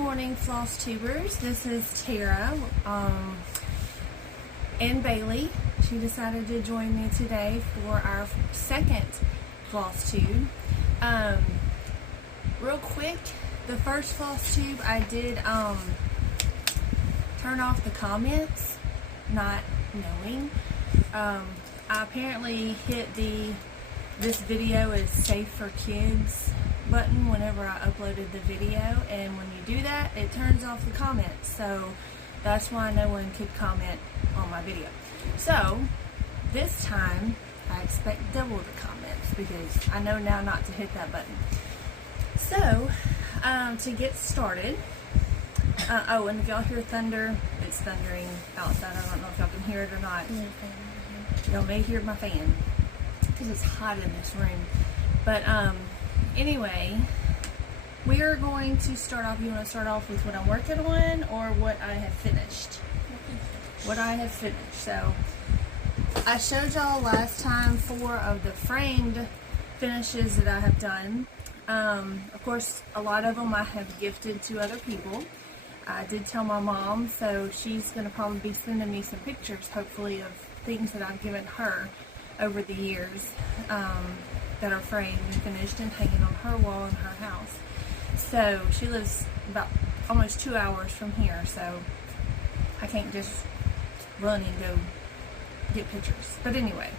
morning, FLOSSTUBERS. This is Tara and Bailey. She decided to join me today for our second FLOSSTube. Real quick, the first FLOSSTube I did turn off the comments, not knowing. I apparently hit this video is safe for kids button whenever I uploaded the video, and when you do that, it turns off the comments, so that's why no one could comment on my video. So this time I expect double the comments because I know now not to hit that button. So to get started, oh, and if y'all hear thunder, it's thundering outside. I don't know if y'all can hear it or not. Y'all may hear my fan because it's hot in this room. But anyway, we are going to start off. You want to start off with what I'm working on or what I have finished? What I have finished. So I showed y'all last time 4 of the framed finishes that I have done. Of course, a lot of them I have gifted to other people. I did tell my mom, so she's going to probably be sending me some pictures, hopefully, of things that I've given her over the years that are framed and finished and hanging on her wall in her house. So she lives about almost 2 hours from here, so I can't just run and go get pictures. But anyway,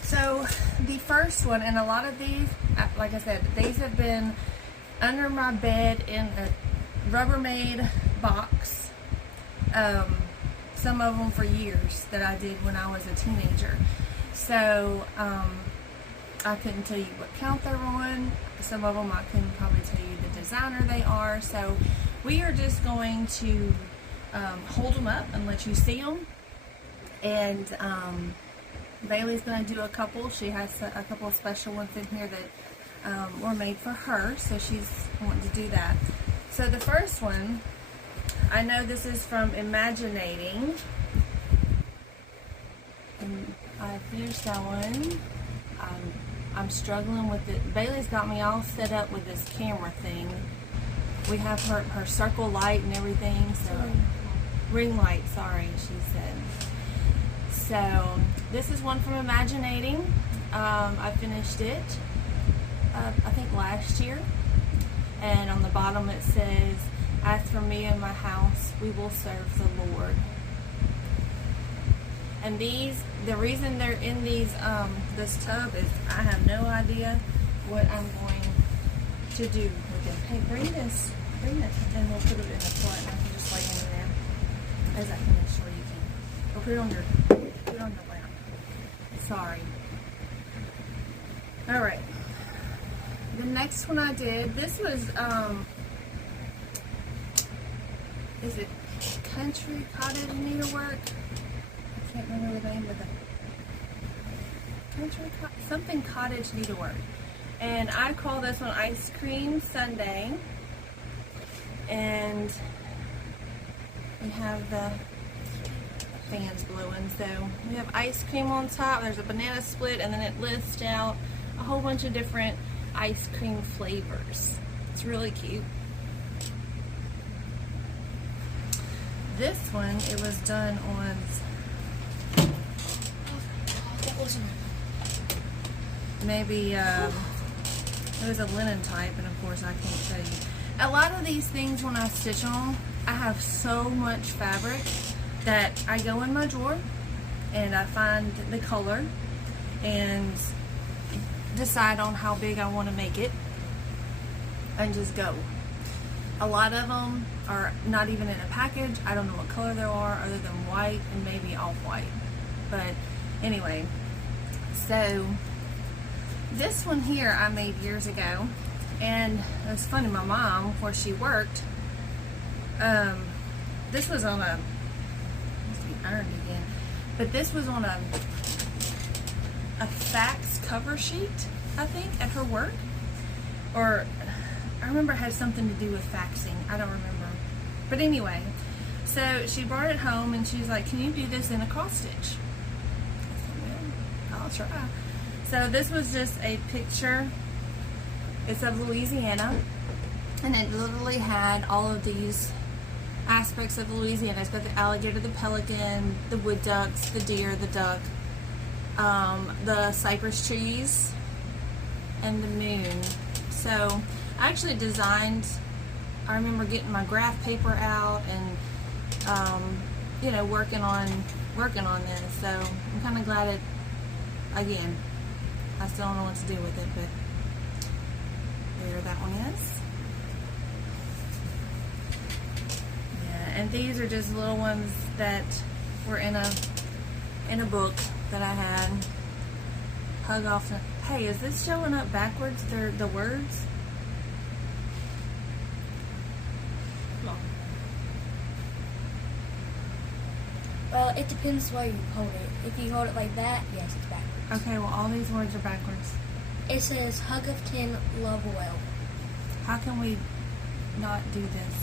so the first one, and a lot of these, like I said, these have been under my bed in a Rubbermaid box, some of them for years, that I did when I was a teenager. So I couldn't tell you what count they're on. Some of them I couldn't probably tell you the designer they are. So we are just going to hold them up and let you see them. And Bailey's going to do a couple. She has a couple of special ones in here that were made for her, so she's wanting to do that. So the first one, I know this is from Imaginating, and I finished that one. I'm struggling with it. Bailey's got me all set up with this camera thing. We have her circle light and everything, so ring light, sorry, she said. So this is one from Imaginating. I finished it, I think last year. And on the bottom it says, "As for me and my house, we will serve the Lord." And these, the reason they're in these, this tub is I have no idea what I'm going to do with it. Hey, bring this, and we'll put it in the front, and I can just lay it in there as I finish, or you can. Or put it on your lap. Sorry. All right. The next one I did, this was, is it Country Cottage Needlework? I can't remember the name of it. Something Cottage Needlework. And I call this one Ice Cream Sundae. And we have the fans blowing. So we have ice cream on top, there's a banana split, and then it lists out a whole bunch of different ice cream flavors. It's really cute. This one, it was done on maybe it was a linen type, and of course I can't tell you. A lot of these things, when I stitch them, I have so much fabric that I go in my drawer and I find the color and decide on how big I want to make it and just go. A lot of them are not even in a package. I don't know what color they are other than white and maybe off-white. But anyway, so this one here I made years ago, and it was funny, my mom, where she worked, this was on a, must be ironed again, but this was on a fax cover sheet, I think, at her work. Or I remember it had something to do with faxing. I don't remember. But anyway, so she brought it home and she's like, "Can you do this in a cross stitch?" I said, "Well, I'll try." So this was just a picture. It's of Louisiana, And it literally had all of these aspects of Louisiana. It's got the alligator, the pelican, the wood ducks, the deer, the duck, the cypress trees, and the moon. So I actually designed, I remember getting my graph paper out and you know, working on this. So I'm kind of glad again, I still don't know what to do with it, but there that one is. Yeah, and these are just little ones that were in a book that I had. Hug off. Hey, is this showing up backwards? They're the words? Well, it depends where you hold it. If you hold it like that, yes, it's backwards. Okay, well, all these words are backwards. It says, hug of 10, love well. How can we not do this?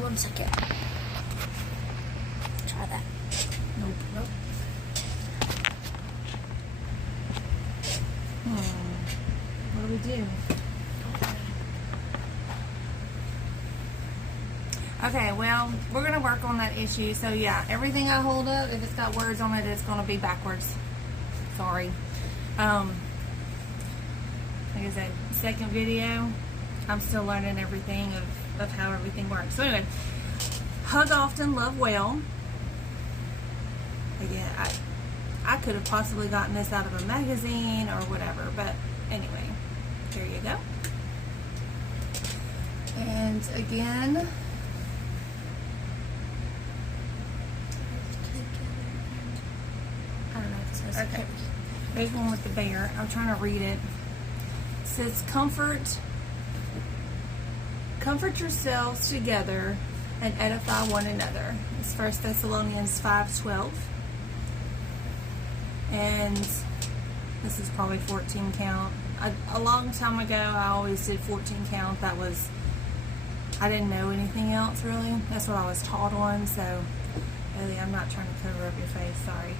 1 second. Try that. Nope. What do we do? Okay, well, we're going to work on that issue. So, yeah, everything I hold up, if it's got words on it, it's going to be backwards. Sorry. Like I said, second video, I'm still learning everything of how everything works. So, anyway, hug often, love well. Again, I could have possibly gotten this out of a magazine or whatever, but anyway, there you go. And again, I don't know if it says. Okay, there's one with the bear. I'm trying to read it. It says, comfort yourselves together and edify one another. It's 1 Thessalonians 5:12. And this is probably 14 count. A long time ago, I always did 14 count. That was, I didn't know anything else really. That's what I was taught on. So, really, I'm not trying to cover up your face. Sorry.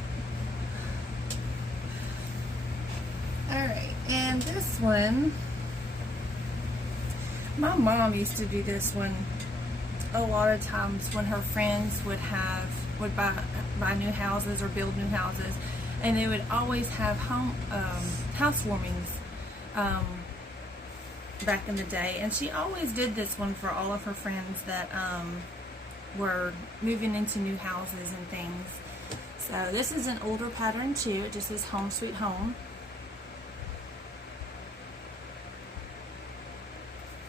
Alright, and this one, my mom used to do this one a lot of times when her friends would buy new houses or build new houses. And they would always have housewarmings back in the day. And she always did this one for all of her friends that were moving into new houses and things. So this is an older pattern too. It just says Home Sweet Home.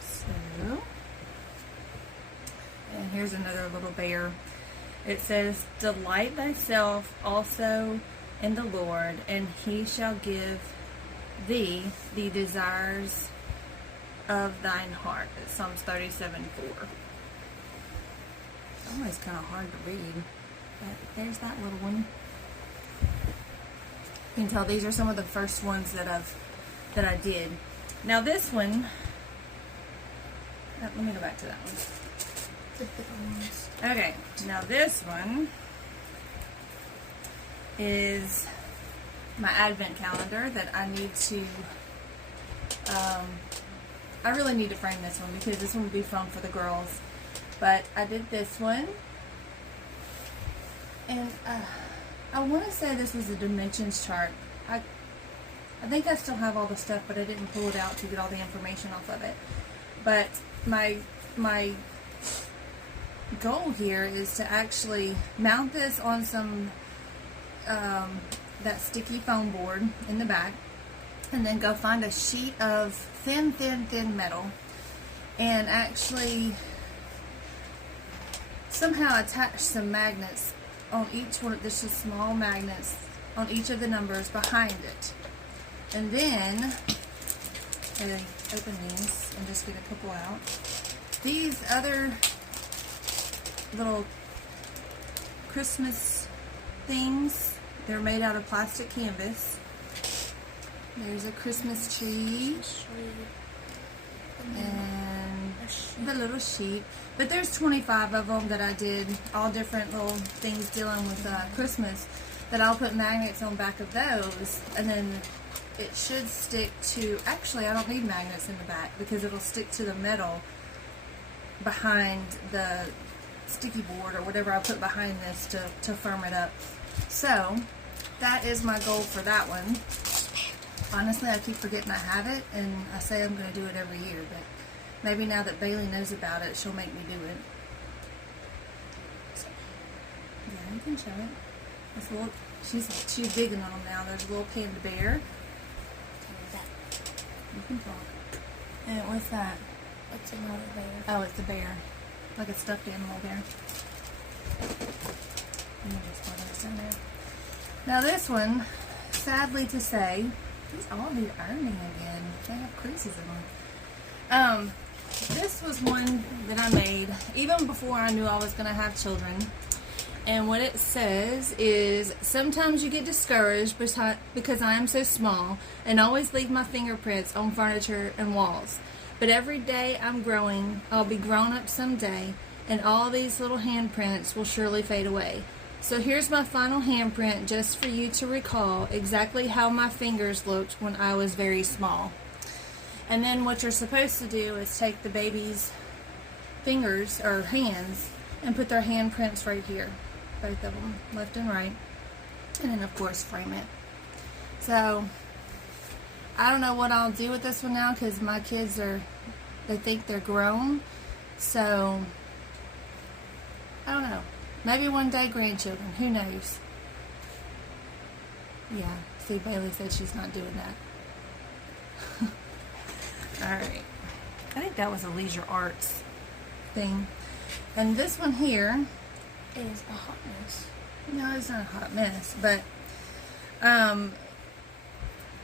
So, and here's another little bear. It says, delight thyself also in the Lord, and he shall give thee the desires of thine heart. It's Psalms 37:4. Always kind of hard to read, but there's that little one. You can tell these are some of the first ones that I did. Now this one, let me go back to that one. Okay, now this one is my advent calendar that I need to, I really need to frame this one because this one would be fun for the girls. But I did this one, and I want to say this was a dimensions chart. I think I still have all the stuff, but I didn't pull it out to get all the information off of it. But my goal here is to actually mount this on some that sticky foam board in the back, and then go find a sheet of thin metal and actually somehow attach some magnets on each one. There's just small magnets on each of the numbers behind it, and then open these and just get a couple out. These other little Christmas things, they're made out of plastic canvas. There's a Christmas tree and the little sheep. But there's 25 of them that I did, all different little things dealing with Christmas. that I'll put magnets on the back of those, and then it should stick to, actually I don't need magnets in the back because it'll stick to the metal behind the sticky board or whatever I put behind this to firm it up. So that is my goal for that one. Honestly, I keep forgetting I have it, and I say I'm going to do it every year, but maybe now that Bailey knows about it, she'll make me do it. Yeah, you can show it. This little, she's digging on them now. There's a little panda bear. You can talk. And what's that? It's another bear. Oh, it's a bear. Like a stuffed animal bear. Let me just put this in there. Now this one, sadly to say, these all need ironing again. They have creases in them. This was one that I made even before I knew I was going to have children. And what it says is, sometimes you get discouraged because I am so small and always leave my fingerprints on furniture and walls. But every day I'm growing, I'll be grown up someday, and all these little handprints will surely fade away. So here's my final handprint just for you to recall exactly how my fingers looked when I was very small. And then what you're supposed to do is take the baby's fingers or hands and put their handprints right here. Both of them, left and right. And then of course frame it. So I don't know what I'll do with this one now because my kids they think they're grown. So I don't know. Maybe one day grandchildren. Who knows? Yeah. See, Bailey said she's not doing that. Alright. I think that was a leisure arts thing. And this one here is a hot mess. No, it's not a hot mess. But,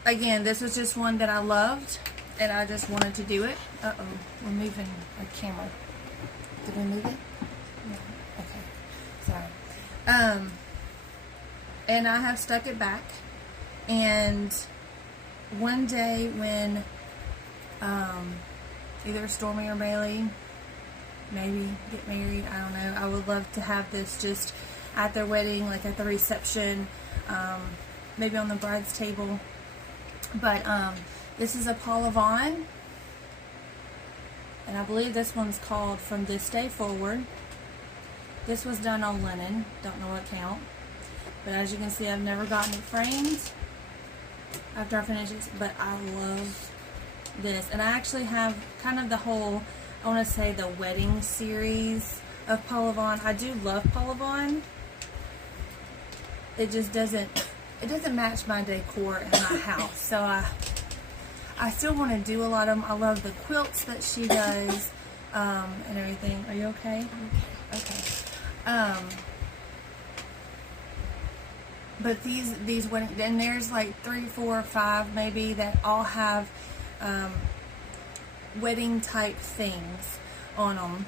again, this was just one that I loved. And I just wanted to do it. Uh-oh. We're moving our camera. Did we move it? No. Okay. Sorry. And I have stuck it back. And one day when either Stormy or Bailey maybe get married, I don't know, I would love to have this just at their wedding, like at the reception, maybe on the bride's table. But this is a Paul Yvonne, and I believe this one's called From This Day Forward. This was done on linen, don't know what count, but as you can see, I've never gotten it framed after I finish this, but I love this. And I actually have kind of the whole, I want to say the wedding series of Paul Yvonne. I do love Paul Yvonne. It just doesn't match my decor in my house. So I still want to do a lot of them. I love the quilts that she does and everything. Are you okay? Okay. But these wedding, and there's like 3, 4, 5 maybe that all have wedding type things on them.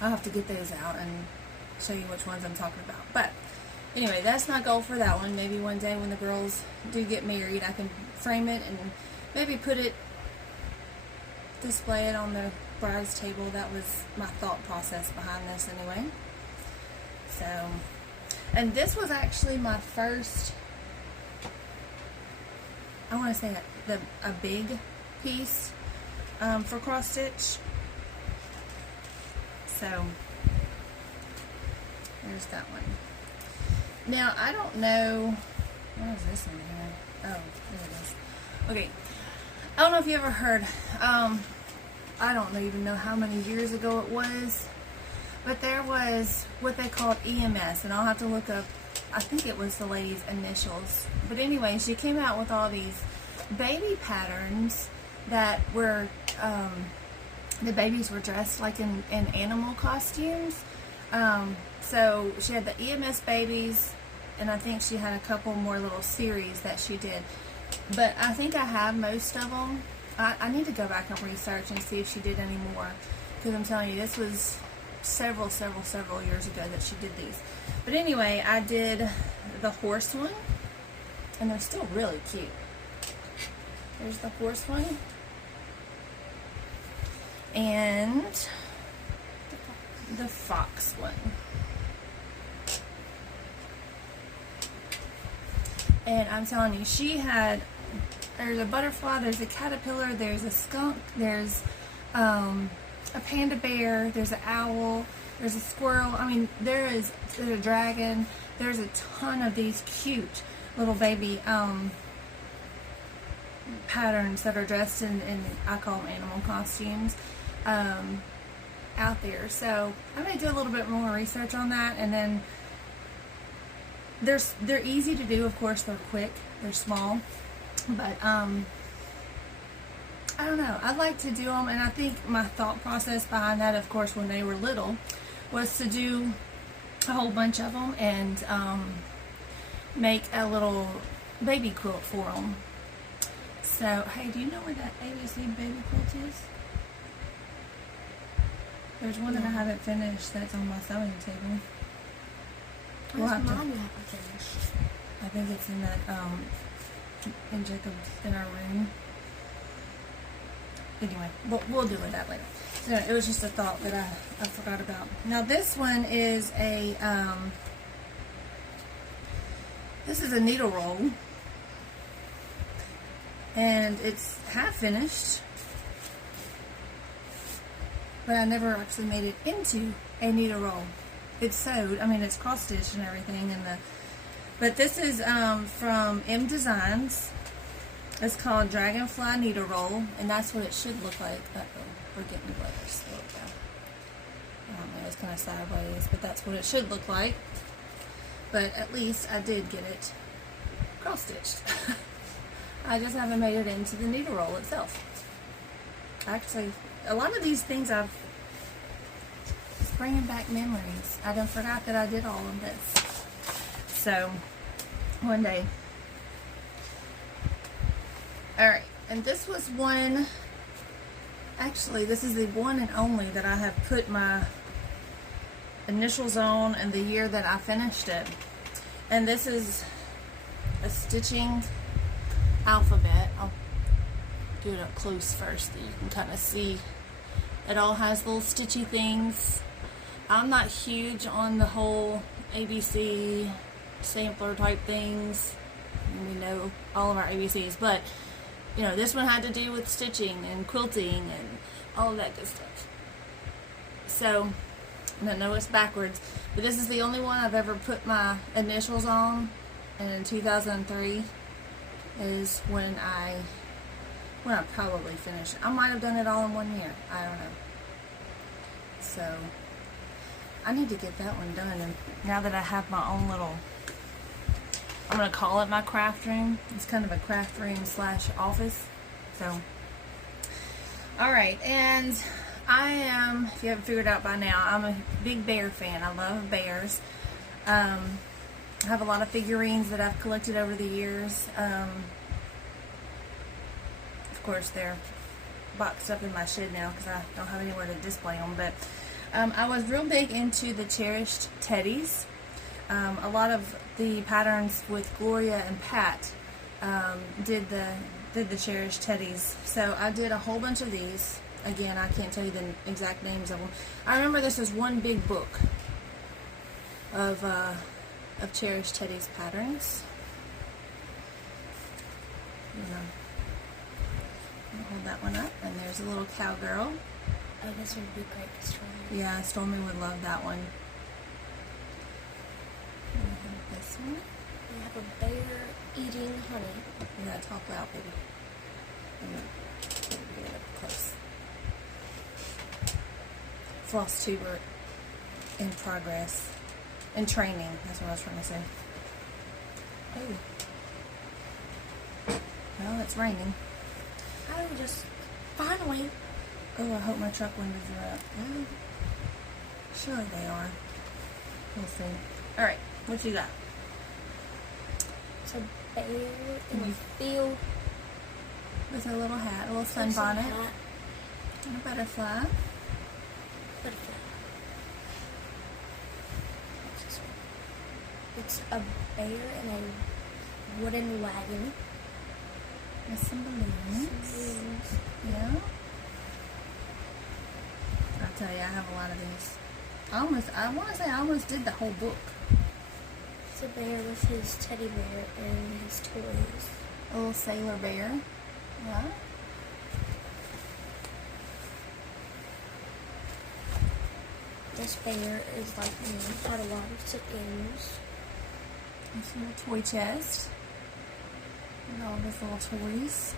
I'll have to get those out and show you which ones I'm talking about. But anyway, that's my goal for that one. Maybe one day when the girls do get married, I can frame it and maybe display it on the bride's table. That was my thought process behind this anyway. So, and this was actually my first, I want to say a big piece for cross stitch. So there's that one. Now I don't know, what is this one here? Oh, there it is. Okay, I don't know if you ever heard, I don't even know how many years ago it was, but there was what they called EMS, and I'll have to look up, I think it was the lady's initials. But anyway, she came out with all these baby patterns that were, the babies were dressed like in animal costumes. So she had the EMS babies, and I think she had a couple more little series that she did. But I think I have most of them. I need to go back and research and see if she did any more. Because I'm telling you, this was several years ago that she did these. But anyway, I did the horse one. And they're still really cute. There's the horse one. And the fox one. And I'm telling you, there's a butterfly, there's a caterpillar, there's a skunk, there's a panda bear, there's an owl, there's a squirrel. I mean, there's a dragon. There's a ton of these cute little baby patterns that are dressed in I call them animal costumes out there. So I'm going to do a little bit more research on that, and then they're easy to do. Of course, they're quick, they're small, but I don't know, I'd like to do them. And I think my thought process behind that, of course, when they were little, was to do a whole bunch of them and make a little baby quilt for them. So, hey, do you know where that ABC baby quilt is? There's one that I haven't finished that's on my sewing table. We'll have to, mine you haven't finished? I think it's in that, in Jacob's, in our room. Anyway, we'll deal with that later. So it was just a thought that I forgot about. Now this one is this is a needle roll. And it's half finished. But I never actually made it into a needle roll. It's sewed. I mean, it's cross stitched and everything. But this is from M Designs. It's called Dragonfly Needle Roll, and that's what it should look like. We're getting letters. There we go. I don't know, it's kind of sideways, but that's what it should look like. But at least I did get it cross stitched. I just haven't made it into the needle roll itself. Actually, a lot of these things it's bringing back memories. I done forgot that I did all of this. So, one day. Alright, and this was one, actually this is the one and only that I have put my initials on and the year that I finished it. And this is a stitching alphabet. I'll do it up close first so you can kind of see. It all has little stitchy things. I'm not huge on the whole ABC sampler type things. We know all of our ABCs, but you know, this one had to do with stitching and quilting and all of that good stuff. So, and I know it's backwards, but this is the only one I've ever put my initials on, and in 2003 is when I probably finished it. I might have done it all in 1 year. I don't know. So, I need to get that one done, and now that I have my own little, I'm going to call it my craft room. It's kind of a craft room / office. So, alright, and I am, if you haven't figured out by now, I'm a big bear fan. I love bears. I have a lot of figurines that I've collected over the years. Of course, they're boxed up in my shed now because I don't have anywhere to display them. But I was real big into the Cherished Teddies. A lot of the patterns with Gloria and Pat did the Cherished Teddies. So I did a whole bunch of these. Again, I can't tell you the exact names of them. I remember this is one big book of Cherished Teddies patterns. I'll hold that one up, and there's a little cowgirl. Oh, this would be great for Stormy. Yeah, Stormy would love that one. We have this one. We have a bear eating honey. You gotta talk loud, baby. Get it up close. Flosstuber in progress. In training. That's what I was trying to say. Oh. Well, it's raining. I would just finally. Oh, I hope my truck windows are up. Oh, sure they are. We'll see. Alright, what you got? It's a bear in a field With a little hat, a little sunbonnet, and a butterfly. It's a bear in a wooden wagon. With some balloons. Yeah. I'll tell you, I have a lot of these. I want to say I almost did the whole book. It's a bear with his teddy bear and his toys. A little sailor bear. Yeah. This bear is like me, had a lot of sick animals. This little toy chest. And all of his little toys.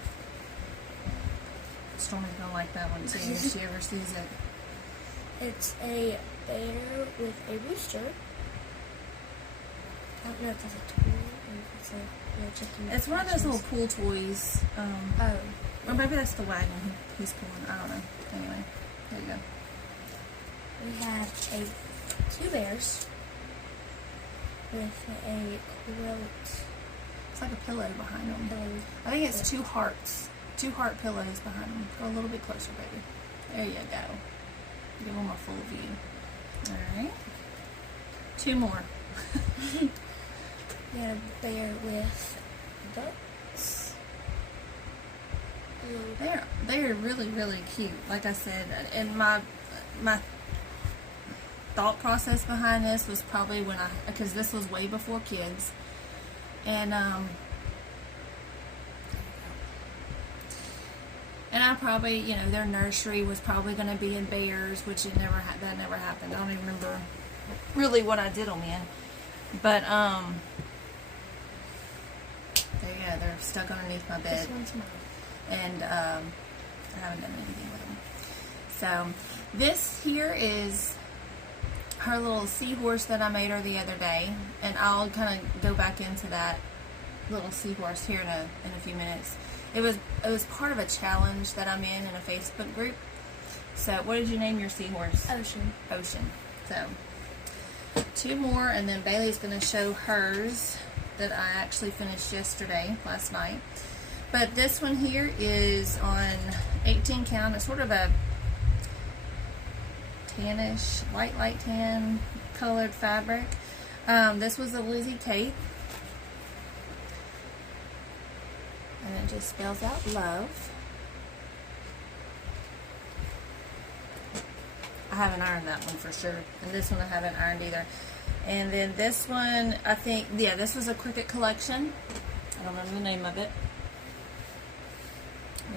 Stormy's gonna like that one too if she ever sees it. It's a bear with a rooster. I don't know if that's a toy or if it's a chicken. It's one of those little pool toys. Oh. Or maybe that's the wagon he's pulling. I don't know. Anyway, there you go. We have two bears with a quilt. It's like a pillow behind them. I think it's two hearts. Two heart pillows behind them. Go a little bit closer, baby. There you go. Give them a full view. Alright. Two more. We had a bear with ducks. They're really, really cute. Like I said, and my thought process behind this was probably because this was way before kids, and I probably, their nursery was probably going to be in bears, which that never happened. I don't even remember really what I did them in, but there you go. They're stuck underneath my bed, This one's mine. and I haven't done anything with them. So this here is her little seahorse that I made her the other day, and I'll kind of go back into that little seahorse here in a few minutes. It was part of a challenge that I'm in a Facebook group. So what did you name your seahorse? Ocean. So two more, and then Bailey's going to show hers that I actually finished last night. But this one here is on 18 count. It's sort of a tannish, light tan colored fabric. This was a Lizzie Kate. And it just spells out love. I haven't ironed that one for sure. And this one I haven't ironed either. And then this one, I think, yeah, this was a Cricket collection. I don't remember the name of it.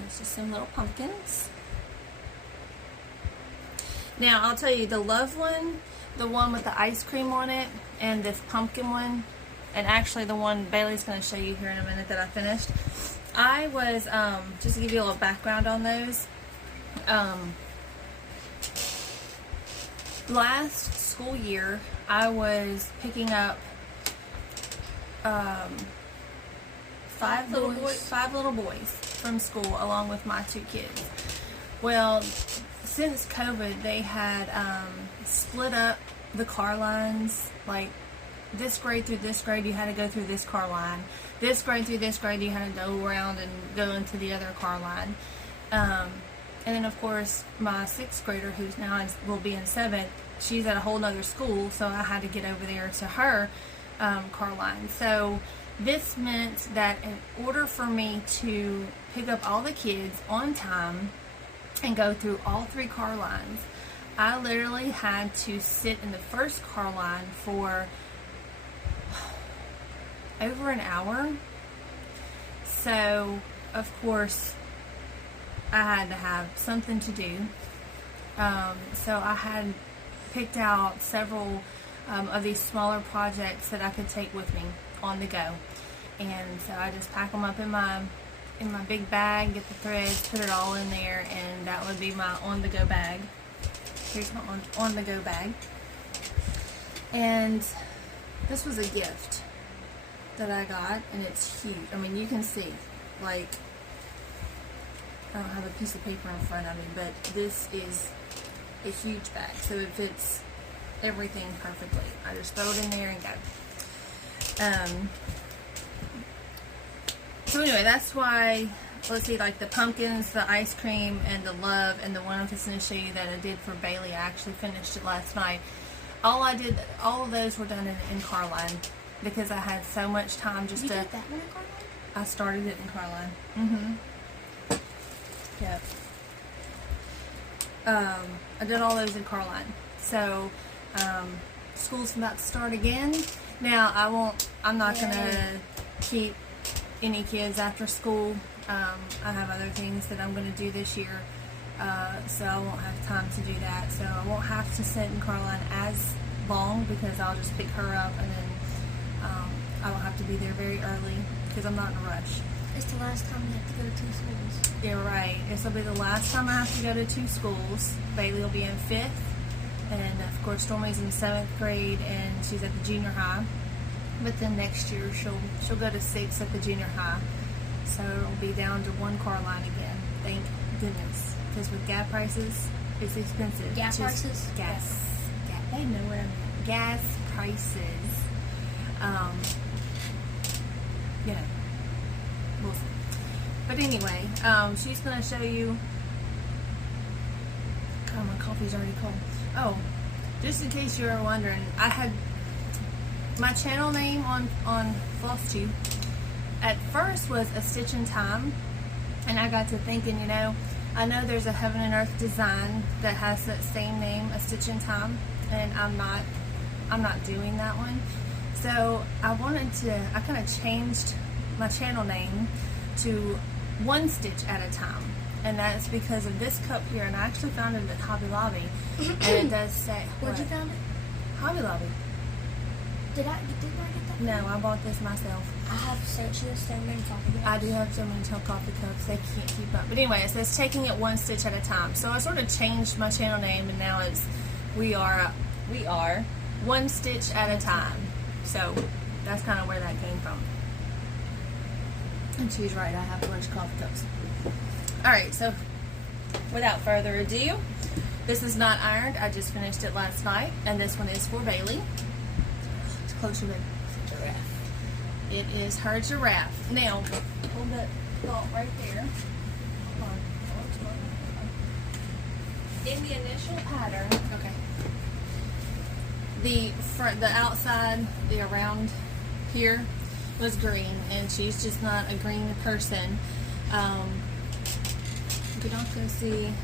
It's just some little pumpkins. Now, I'll tell you, the love one, the one with the ice cream on it, and this pumpkin one, and actually the one Bailey's going to show you here in a minute that I finished. I was, just to give you a little background on those, last school year, I was picking up 5 little boys from school along with my 2 kids. Well, since COVID, they had split up the car lines. Like this grade through this grade, you had to go through this car line. This grade through this grade, you had to go around and go into the other car line. And then, of course, my 6th grader, who's now will be in 7th, she's at a whole nother school, so I had to get over there to her car line. So this meant that in order for me to pick up all the kids on time and go through all 3 car lines, I literally had to sit in the first car line for over an hour. So, of course, I had to have something to do. So I had picked out several of these smaller projects that I could take with me on the go. And so I just pack them up in my big bag, get the threads, put it all in there, and that would be my on-the-go bag. Here's my on-the-go bag. And this was a gift that I got, and it's huge. I mean, you can see, like, I don't have a piece of paper in front of me, but this is a huge bag, so it fits everything perfectly. I just throw it in there and go. So anyway, that's why, let's see, like the pumpkins, the ice cream, and the love, and the one I'm going to show you that I did for Bailey, I actually finished it last night. All of those were done in Carline, because I had so much time just You did that one in Carline? I started it in Carline. Yep. I did all those in Carline. So, school's about to start again, Now, I'm not going to keep any kids after school. I have other things that I'm going to do this year, so I won't have time to do that. So I won't have to sit in Caroline as long because I'll just pick her up, and then I don't have to be there very early because I'm not in a rush. It's the last time you have to go to 2 schools. Yeah, right. This will be the last time I have to go to 2 schools. Bailey will be in 5th, and of course Stormy's in 7th grade, and she's at the junior high. But then next year she'll go to 6th at the junior high. So it'll be down to 1 car line again. Thank goodness. Because with gas prices, it's expensive. Gas prices? Gas. They know what I mean. Gas prices. You know. We'll see. But anyway, she's going to show you. God, my coffee's already cold. Oh, just in case you were wondering, I had my channel name on FLOSSTUBE at first was A Stitch in Time, and I got to thinking, you know, I know there's a Heaven and Earth design that has that same name, A Stitch in Time, and I'm not doing that one. So I kind of changed my channel name to One Stitch at a Time, and that's because of this cup here, and I actually found it at Hobby Lobby, and it does say, Where'd you find it? Hobby Lobby. Did I get that? No, I bought this myself. I have such a so many coffee cups. I do have so many coffee cups, they can't keep up. But anyway, it says taking it 1 stitch at a time. So I sort of changed my channel name, and now it's we are 1 stitch at a time. So that's kind of where that came from. And she's right, I have a bunch of coffee cups. Alright, so without further ado, this is not ironed. I just finished it last night, and this one is for Bailey. It's closer to giraffe. It is her giraffe. Now, hold that thought right there. Hold on. In the initial pattern, okay, the front, the outside, the around here was green, and she's just not a green person. You can also see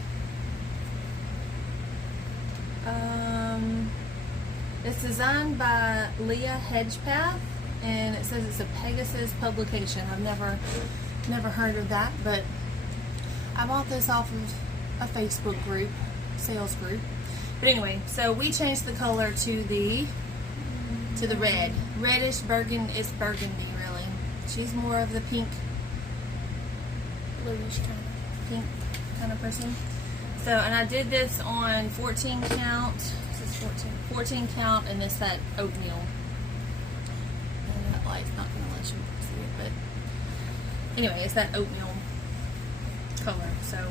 it's designed by Leah Hedgepath, and it says it's a Pegasus publication. I've never heard of that, but I bought this off of a Facebook group, sales group. But anyway, so we changed the color to the red, reddish burgundy. It's burgundy, really. She's more of the pink, bluish kind of person. So, and I did this on 14 count. This is 14 count, and it's that oatmeal. And that light's not going to let you see it, but anyway, it's that oatmeal color. So,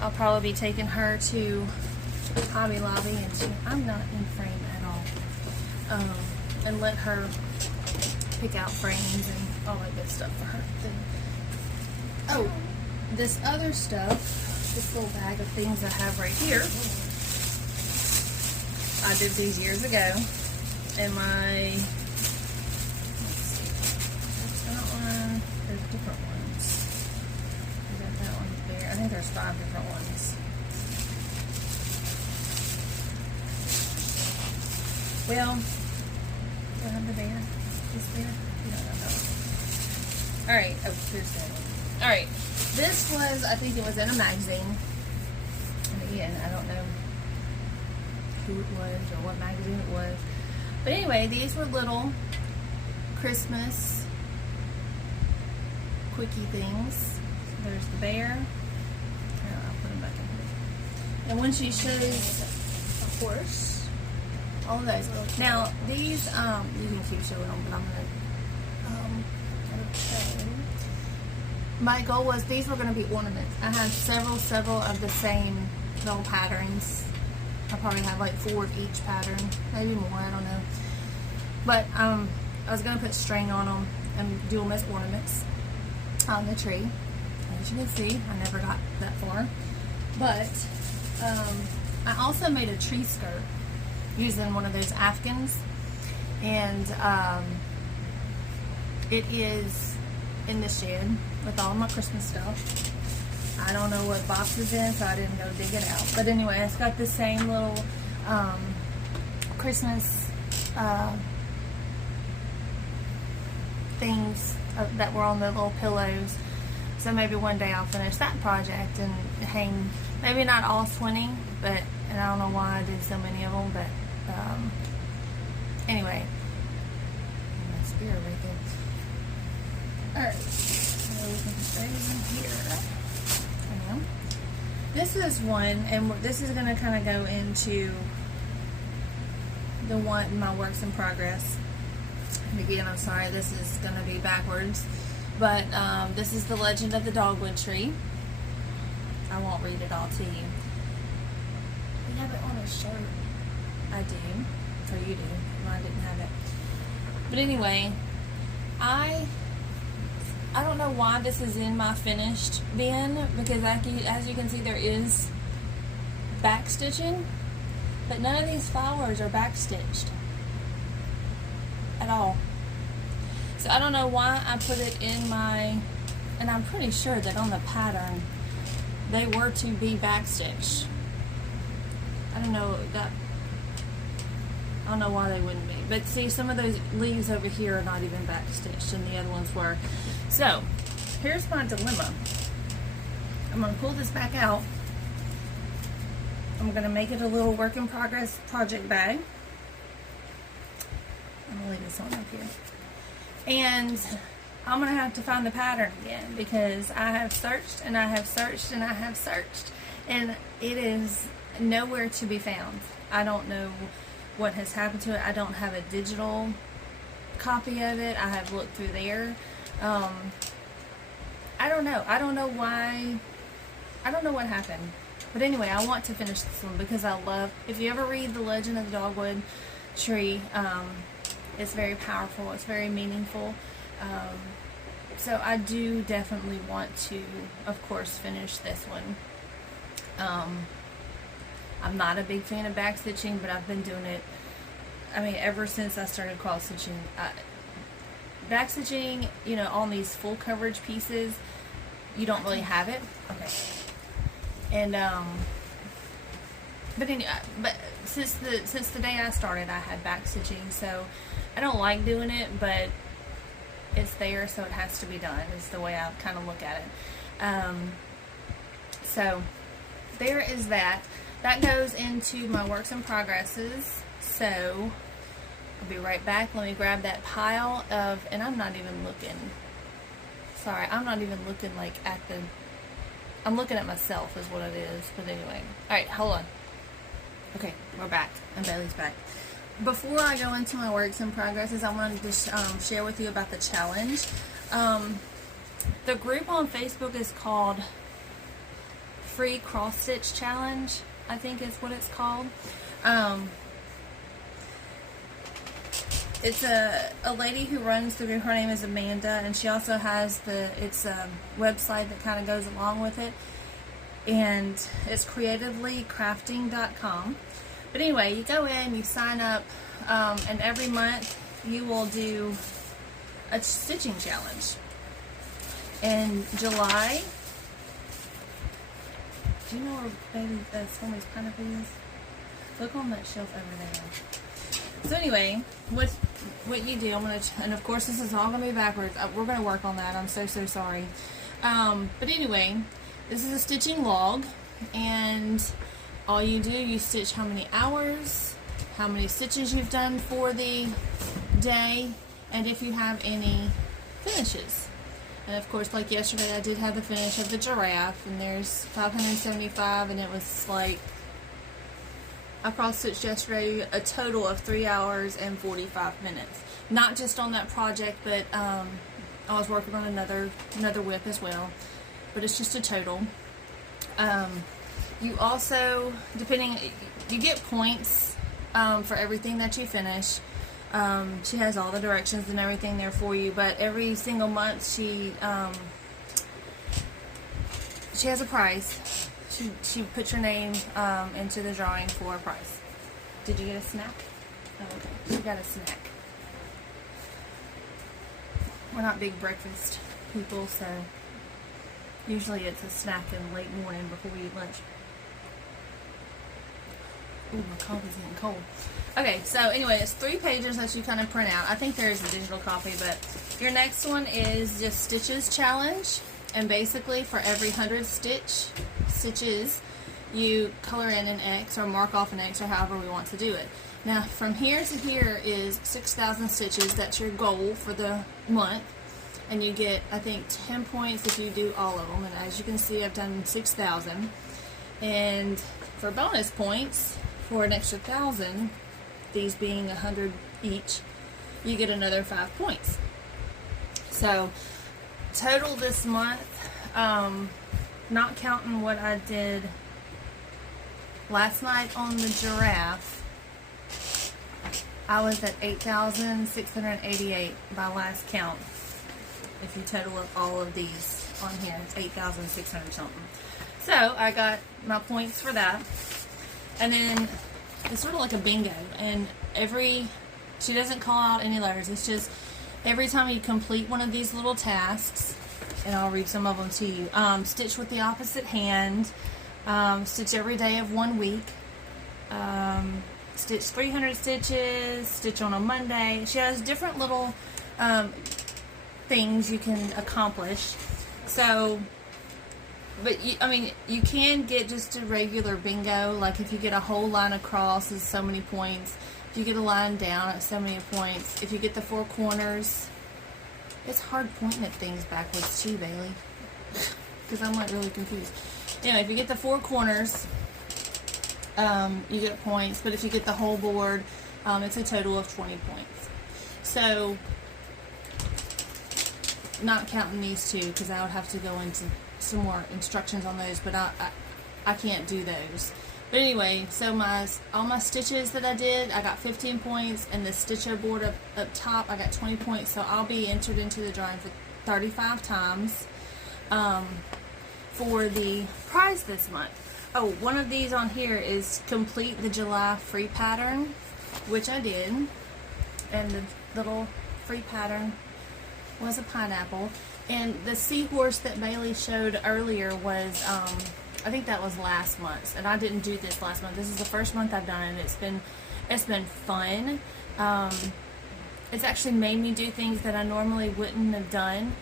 I'll probably be taking her to Hobby Lobby, and I'm not in frame at all. And let her pick out frames and all that good stuff for her. Oh, this other stuff. This little bag of things I have right here. I did these years ago, and let's see, that's that one. There's different ones. I got that one there. I think there's 5 different ones. Well, do I have the bear? Is there? No. All right. Oh, here's that one. All right. This was, I think it was in a magazine. And again, I don't know who it was or what magazine it was. But anyway, these were little Christmas quickie things. There's the bear. Here, I'll put them back in here. And when she shows a horse, all of those. Now, these, you can keep showing them, but I'm going to my goal was these were going to be ornaments. I had several of the same little patterns. I probably have like 4 of each pattern, maybe more, I don't know. But I was going to put string on them and do them as ornaments on the tree. As you can see, I never got that far. But I also made a tree skirt using one of those Afghans, and it is in the shed with all my Christmas stuff. I don't know what box it's in, so I didn't go dig it out. But anyway, it's got the same little Christmas things that were on the little pillows. So maybe one day I'll finish that project and hang, maybe not all 20, but, and I don't know why I did so many of them, but anyway. My spear right there. Alright, so we can put those in here. This is one, and this is going to kind of go into the one, my works in progress. And again, I'm sorry, this is going to be backwards, but this is the legend of the dogwood tree. I won't read it all to you. We have it on a shirt. I do, or you do. Well, I didn't have it. But anyway, I don't know why this is in my finished bin, because as you can see, there is back stitching, but none of these flowers are back stitched at all. So I don't know why I put it in my, and I'm pretty sure that on the pattern they were to be back stitched. I don't know why they wouldn't be. But see, some of those leaves over here are not even back stitched, and the other ones were. So, here's my dilemma. I'm going to pull this back out. I'm going to make it a little work in progress project bag. I'm going to leave this one up here. And I'm going to have to find the pattern again, because I have searched and I have searched and I have searched, and it is nowhere to be found. I don't know what has happened to it. I don't have a digital copy of it. I have looked through there. I don't know. I don't know why. I don't know what happened. But anyway, I want to finish this one because I love, if you ever read The Legend of the Dogwood Tree, it's very powerful. It's very meaningful. So I do definitely want to, of course, finish this one. I'm not a big fan of back stitching, but I've been doing it, I mean, ever since I started cross stitching. Back stitching, you know, on these full coverage pieces, you don't really have it. Okay. And but anyway, but since the day I started, I had back stitching, so I don't like doing it, but it's there, so it has to be done. Is the way I kind of look at it. So there is that. That goes into my works in progresses. So I'll be right back. Let me grab that pile of, and I'm not even looking. Sorry, I'm not even looking like at the. I'm looking at myself is what it is. But anyway, all right, hold on. Okay, we're back. And Bailey's back. Before I go into my works in progresses, I wanted to share with you about the challenge. The group on Facebook is called Free Cross Stitch Challenge, I think is what it's called. It's a lady who runs the group. Her name is Amanda, and she also has it's a website that kind of goes along with it, and it's creativelycrafting.com. But anyway, you go in, you sign up, and every month you will do a stitching challenge. In July, do you know where Baby Swimmy's pineapple is? Look on that shelf over there. So anyway, what you do, and of course this is all going to be backwards. We're going to work on that. I'm so sorry. But anyway, this is a stitching log, and all you do, you stitch how many hours, how many stitches you've done for the day, and if you have any finishes. And of course, like yesterday, I did have the finish of the giraffe, and there's 575, and it was like, I cross-stitched yesterday a total of 3 hours and 45 minutes. Not just on that project, but I was working on another whip as well. But it's just a total. You also, you get points for everything that you finish. She has all the directions and everything there for you, but every single month she has a prize. She puts your name into the drawing for a prize. Did you get a snack? Oh, okay. She got a snack. We're not big breakfast people, so usually it's a snack in the late morning before we eat lunch. Ooh, my coffee's getting cold. Okay, so anyway, it's 3 pages that you kind of print out. I think there is a digital copy, but your next one is just stitches challenge. And basically for every 100 stitches, you color in an X or mark off an X or however we want to do it. Now from here to here is 6,000 stitches. That's your goal for the month. And you get, I think, 10 points if you do all of them. And as you can see, I've done 6,000. And for bonus points, for an extra 1,000, these being 100 each, you get another 5 points. So total this month, not counting what I did last night on the giraffe, I was at 8,688 by last count. If you total up all of these on here, it's 8,600 something. So I got my points for that. And then it's sort of like a bingo. And she doesn't call out any letters. It's just every time you complete one of these little tasks, and I'll read some of them to you. Stitch with the opposite hand. Stitch every day of 1 week. Stitch 300 stitches. Stitch on a Monday. She has different little things you can accomplish. So, but you can get just a regular bingo. Like if you get a whole line across, it's so many points. If you get a line down, it's so many points. If you get the 4 corners, it's hard pointing at things backwards too, Bailey, because I'm like really confused. Anyway, if you get the 4 corners, you get points. But if you get the whole board, it's a total of 20 points. So, not counting these 2, because I would have to go into some more instructions on those, but I can't do those. But anyway, so all my stitches that I did, I got 15 points, and the stitcher board up top, I got 20 points. So I'll be entered into the drawing for 35 times for the prize this month. Oh, one of these on here is complete the July free pattern, which I did, and the little free pattern was a pineapple. And the seahorse that Bailey showed earlier was, I think that was last month, and I didn't do this last month. This is the first month I've done it. It's been fun. It's actually made me do things that I normally wouldn't have done.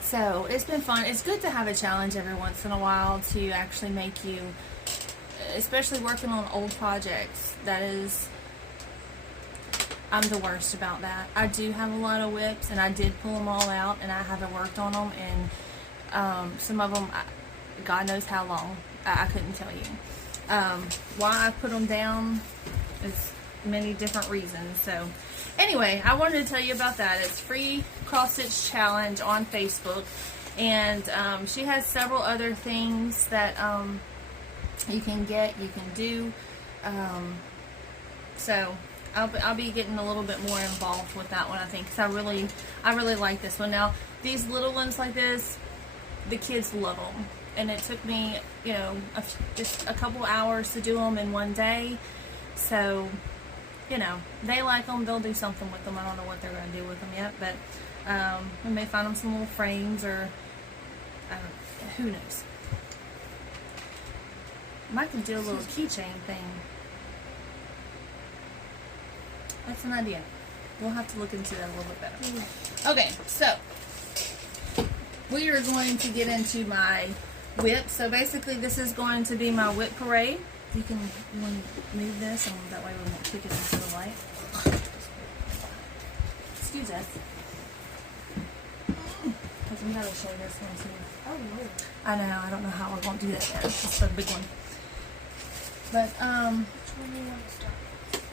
So it's been fun. It's good to have a challenge every once in a while to actually make you, especially working on old projects. I'm the worst about that. I do have a lot of whips, and I did pull them all out, and I haven't worked on them, and some of them, God knows how long, I couldn't tell you. Why I put them down is many different reasons. So anyway, I wanted to tell you about that. It's free cross stitch challenge on Facebook, and she has several other things that you can do. So I'll be getting a little bit more involved with that one, I think, because I really like this one. Now, these little ones like this, the kids love them, and it took me, just a couple hours to do them in one day. So, they like them. They'll do something with them. I don't know what they're going to do with them yet, but we may find them some little frames, or who knows. Might could do a little keychain thing. That's an idea. We'll have to look into that a little bit better. Okay, so we are going to get into my whip. So basically, this is going to be my whip parade. You want to move this, and that way we won't kick it into the light. Excuse us. Because we gotta show this one too. Oh Lord. I know. I don't know how we're going to do that yet. It's a big one. But Which one do you want to start?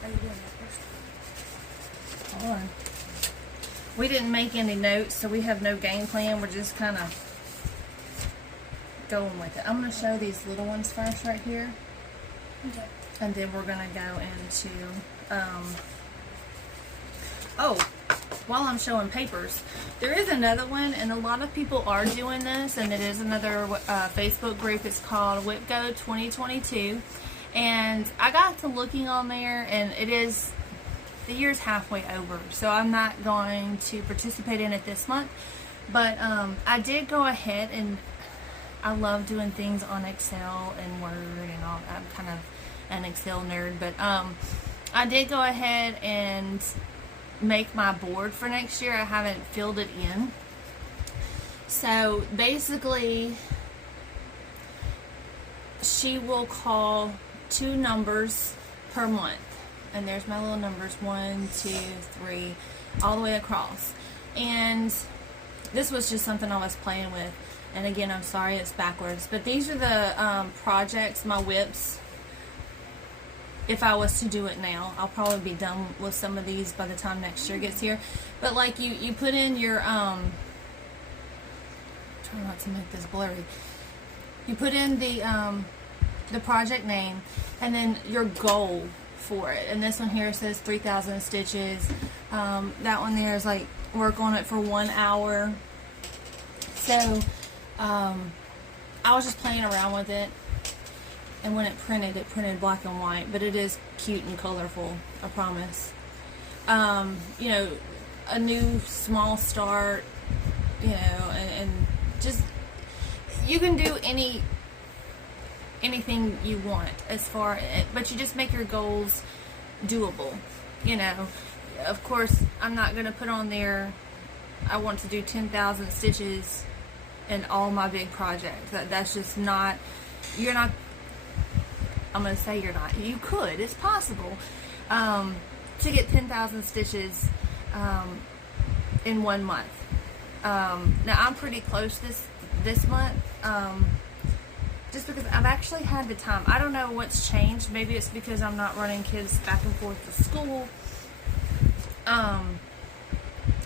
Are you doing that first? Hold on. We didn't make any notes, so we have no game plan. We're just kind of going with it. I'm going to show these little ones first right here. Okay. And then we're going to go into, while I'm showing papers, there is another one, and a lot of people are doing this, and it is another Facebook group. It's called Whip Go 2022. And I got to looking on there, and the year's halfway over, so I'm not going to participate in it this month. But I did go ahead, and I love doing things on Excel and Word and all. I'm kind of an Excel nerd, but I did go ahead and make my board for next year. I haven't filled it in. So basically, she will call 2 numbers per month. And there's my little numbers, 1, 2, 3, all the way across. And this was just something I was playing with. And again, I'm sorry it's backwards. But these are the projects, my whips. If I was to do it now, I'll probably be done with some of these by the time next year gets here. But like you put in your, try not to make this blurry. You put in the project name and then your goal for it. And this one here says 3,000 stitches. That one there is like work on it for 1 hour. So I was just playing around with it. And when it printed black and white, but it is cute and colorful, I promise. You know, a new small start, you know, and just, you can do anything you want as far, but you just make your goals doable, you know. Of course, I'm not going to put on there, I want to do 10,000 stitches in all my big projects. That's just not, you're not, I'm going to say you're not. You could. It's possible to get 10,000 stitches in 1 month. Now, I'm pretty close this month just because I've actually had the time. I don't know what's changed. Maybe it's because I'm not running kids back and forth to school. I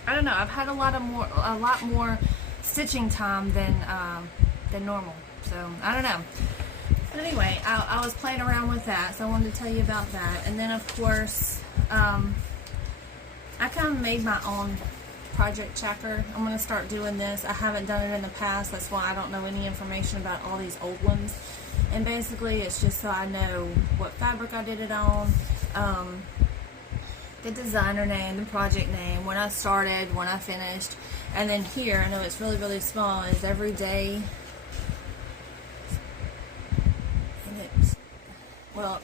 don't know. I've had a lot more stitching time than normal. So, I don't know. But anyway, I was playing around with that, so I wanted to tell you about that. And then, of course, I kind of made my own project tracker. I'm going to start doing this. I haven't done it in the past. That's why I don't know any information about all these old ones. And basically, it's just so I know what fabric I did it on, the designer name, the project name, when I started, when I finished. And then here, I know it's really, really small, is every day. Well,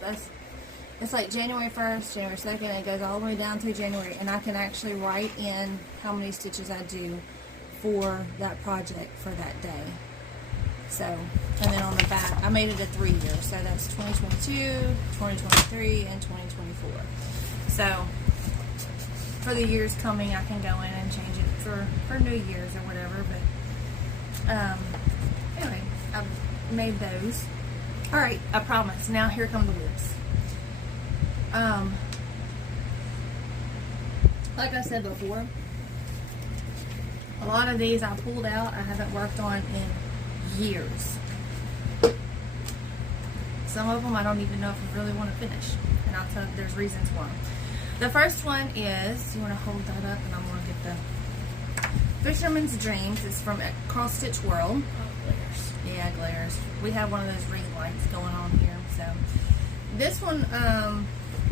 it's like January 1st, January 2nd, and it goes all the way down through January, and I can actually write in how many stitches I do for that project for that day. So, and then on the back, I made it a 3-year, so that's 2022, 2023, and 2024. So, for the years coming, I can go in and change it for New Year's or whatever, but, anyway, I've made those. Alright, I promise. Now here come the whips. Like I said before, a lot of these I pulled out. I haven't worked on in years. Some of them I don't even know if I really want to finish. And I'll tell you there's reasons why. The first one is, you want to hold that up and I'm going to get the Fisherman's Dreams. It's from Cross Stitch World. Yeah, glares. We have one of those ring lights going on here. So this one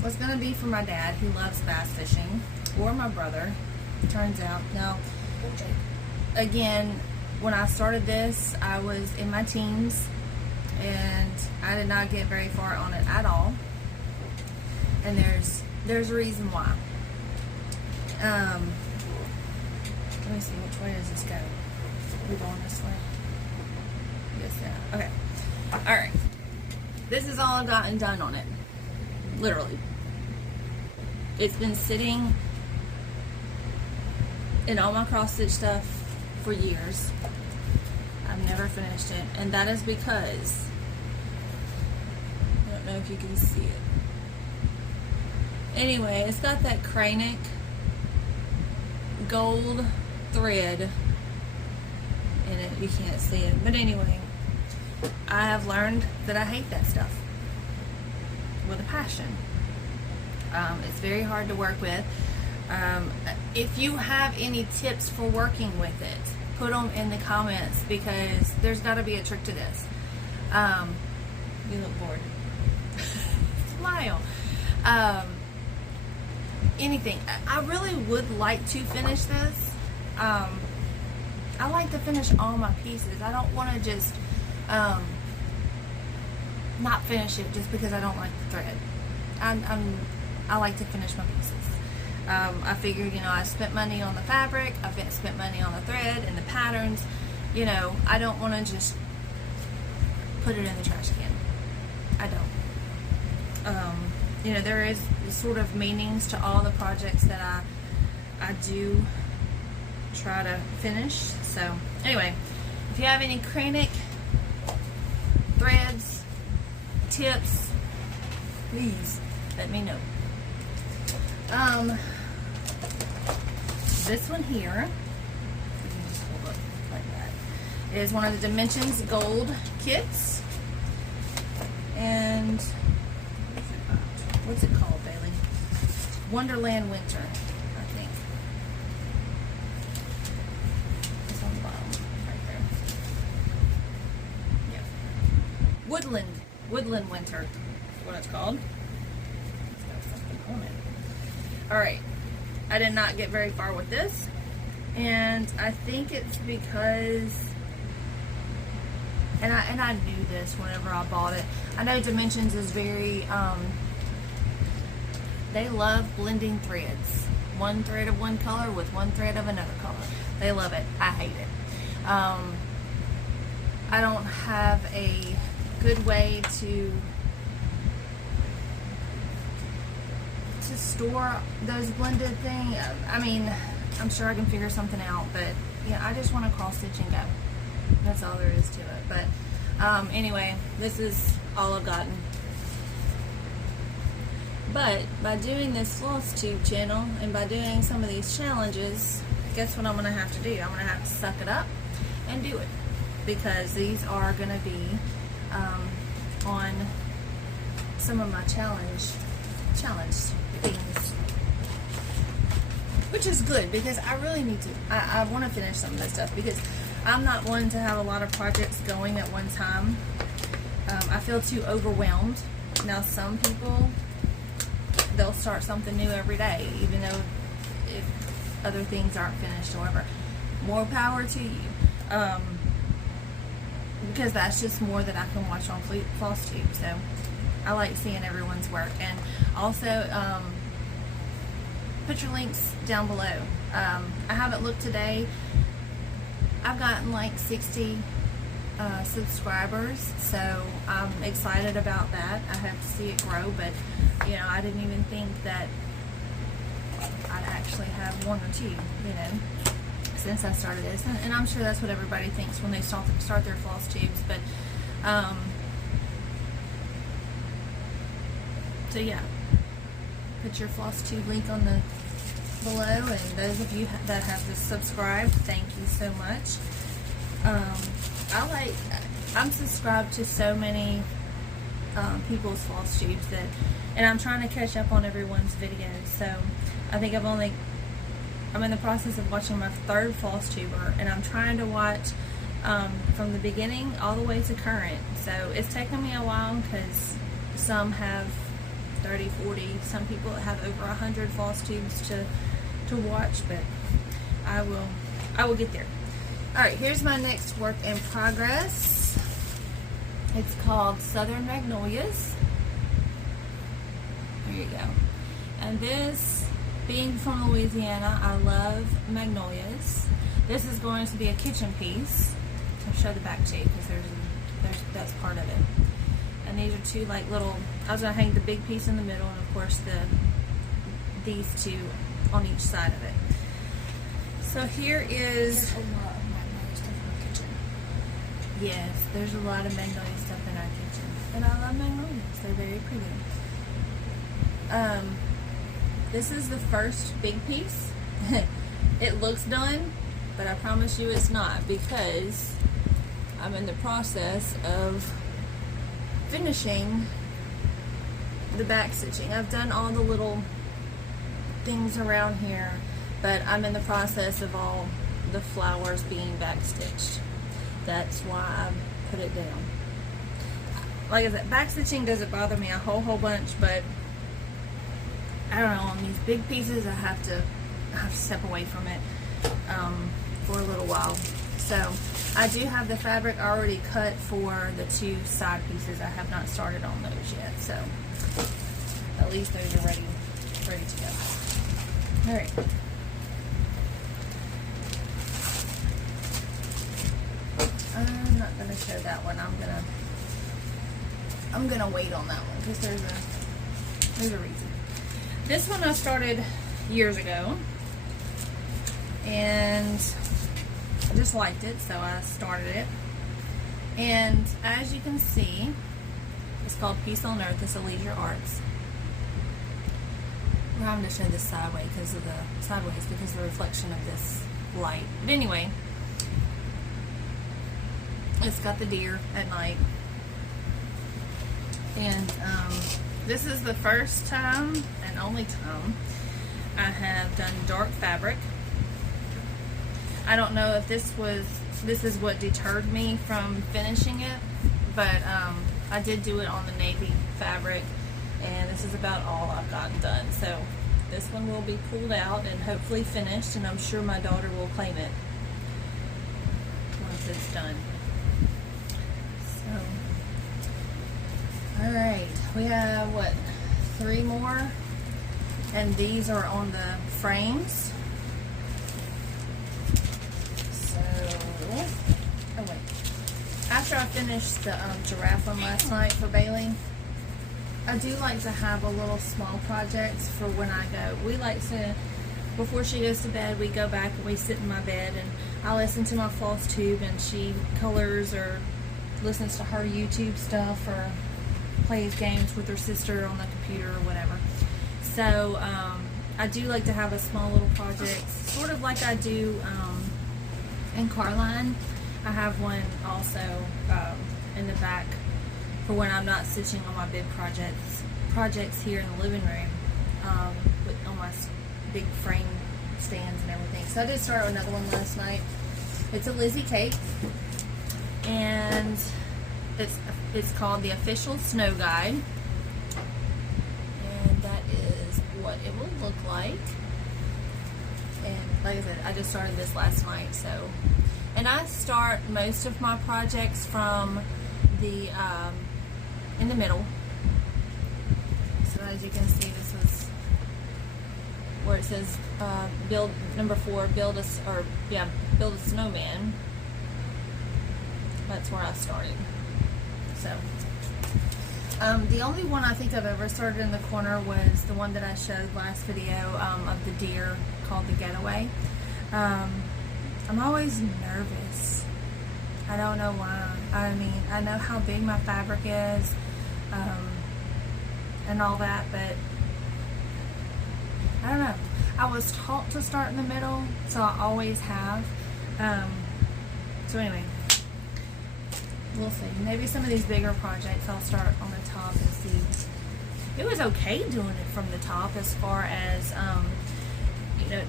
was going to be for my dad, who loves bass fishing, or my brother, turns out. Now, again, when I started this, I was in my teens, and I did not get very far on it at all. And there's a reason why. Let me see, which way does this go? Are we going this way? Yes, yeah. Okay. Alright. This is all I've gotten done on it. Literally. It's been sitting in all my cross stitch stuff for years. I've never finished it. And that is because, I don't know if you can see it. Anyway, it's got that Kranic gold thread in it. You can't see it. But anyway, I have learned that I hate that stuff with a passion. It's very hard to work with. If you have any tips for working with it, put them in the comments, because there's got to be a trick to this. You look bored. Smile. Anything. I really would like to finish this. I like to finish all my pieces. I don't want to just not finish it just because I don't like the thread. I like to finish my pieces. I figured, you know, I spent money on the fabric, I spent money on the thread and the patterns. You know, I don't want to just put it in the trash can. I don't. You know, there is sort of meanings to all the projects that I do try to finish. So anyway, if you have any Kreinik threads, tips, please let me know. This one here, you can just hold it like that, is one of the Dimensions Gold kits. And what's it called, Bailey? Wonderland Winter, I think. It's on the bottom, right there. Yeah. Woodland Winter is what it's called. It's got something on it. Alright, I did not get very far with this, and I think it's because, and I knew this whenever I bought it. I know Dimensions is very, they love blending threads. One thread of one color with one thread of another color. They love it. I hate it. I don't have a good way to store those blended things. I mean, I'm sure I can figure something out, but yeah, I just want to cross stitch and go. That's all there is to it. But anyway, this is all I've gotten. But by doing this FLOSSTUBE channel and by doing some of these challenges, guess what I'm going to have to do? I'm going to have to suck it up and do it, because these are going to be on some of my challenge things, which is good, because I really need to, I want to finish some of this stuff, because I'm not one to have a lot of projects going at one time. I feel too overwhelmed. Now some people, they'll start something new every day, even though if other things aren't finished or whatever. More power to you, because that's just more that I can watch on FLOSSTUBE. So I like seeing everyone's work. And also, put your links down below. I haven't looked today. I've gotten like 60 subscribers, so I'm excited about that. I hope to see it grow, but you know, I didn't even think that I'd actually have one or two, you know, since I started this. And I'm sure that's what everybody thinks when they start their FLOSSTUBEs, but so yeah, put your FLOSSTUBE link on the below, and those of you that have subscribed, thank you so much. I'm subscribed to so many people's FLOSSTUBEs that, and I'm trying to catch up on everyone's videos. So I think I'm in the process of watching my third FLOSSTUBER, and I'm trying to watch from the beginning all the way to current. So it's taken me a while, because some have 30, 40, some people have over 100 FLOSSTUBEs to watch, but I will get there. Alright, here's my next work in progress. It's called Southern Magnolias. There you go. And this, being from Louisiana, I love magnolias. This is going to be a kitchen piece. I'll show the back to you, because that's part of it. And these are two like little, I was going to hang the big piece in the middle, and of course these two on each side of it. So here is, There's a lot of Magnolia stuff in our kitchen. yes, there's a lot of magnolia stuff in our kitchen. And I love magnolias, they're very pretty. This is the first big piece. It looks done, but I promise you it's not, because I'm in the process of finishing the back stitching. I've done all the little things around here, but I'm in the process of all the flowers being back stitched. That's why I put it down. Like I said, back stitching doesn't bother me a whole bunch, but I don't know, on these big pieces I have to step away from it for a little while. So I do have the fabric already cut for the 2 side pieces. I have not started on those yet, so at least those are ready to go. All right. I'm not gonna show that one. I'm gonna wait on that one because there's a reason. This one I started years ago, and I just liked it, so I started it. And as you can see, it's called Peace on Earth. It's a leisure arts. I'm going to show this sideways because of the reflection of this light. But anyway, it's got the deer at night. And this is the first time and only time I have done dark fabric. I don't know if this is what deterred me from finishing it, but I did do it on the navy fabric, and this is about all I've gotten done. So this one will be pulled out and hopefully finished, and I'm sure my daughter will claim it once it's done. So, all right, we have what, 3 more, and these are on the frames. Oh wait. After I finished the giraffe one last night for Bailey, I do like to have a little small projects for when I go. We like to, before she goes to bed, we go back and we sit in my bed and I listen to my Flosstube, and she colors or listens to her YouTube stuff or plays games with her sister on the computer or whatever. So I do like to have a small little project, sort of like I do in Carline. I have one also in the back for when I'm not stitching on my big projects here in the living room on my big frame stands and everything. So I did start with another one last night. It's a Lizzie cake, and it's called the Official Snow Guide, and that is what it will look like. And like I said, I just started this last night, so. And I start most of my projects from the in the middle. So as you can see, this was where it says build number 4, build a snowman. That's where I started. So the only one I think I've ever started in the corner was the one that I showed last video of the deer called the Getaway. I'm always nervous. I don't know why. I mean, I know how big my fabric is and all that, but I don't know. I was taught to start in the middle, so I always have. So anyway, we'll see. Maybe some of these bigger projects I'll start on the top and see. It was okay doing it from the top as far as, you know,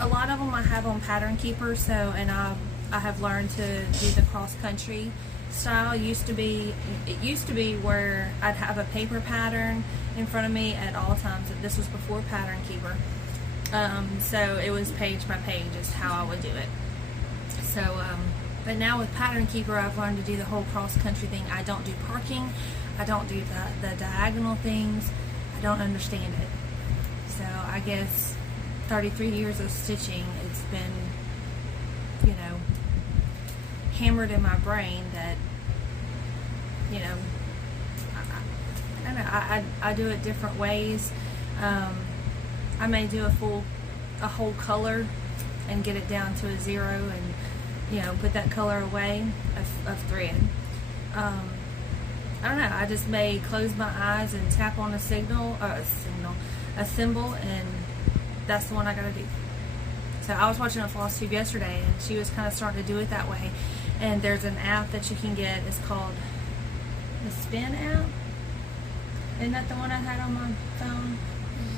a lot of them I have on Pattern Keeper, so, and I have learned to do the cross country style. It used to be where I'd have a paper pattern in front of me at all times. This was before Pattern Keeper. So it was page by page is how I would do it. So, but now with Pattern Keeper, I've learned to do the whole cross country thing. I don't do parking. I don't do the diagonal things. I don't understand it. So I guess 33 years of stitching, it's been, you know, hammered in my brain that, you know, I don't know, I do it different ways. I may do a whole color and get it down to a 0 and, you know, put that color away of thread. I don't know, I just may close my eyes and tap on a symbol, and that's the one I gotta do. So I was watching a Flosstube yesterday, and she was kind of starting to do it that way. And there's an app that you can get. It's called the Spin app. Isn't that the one I had on my phone?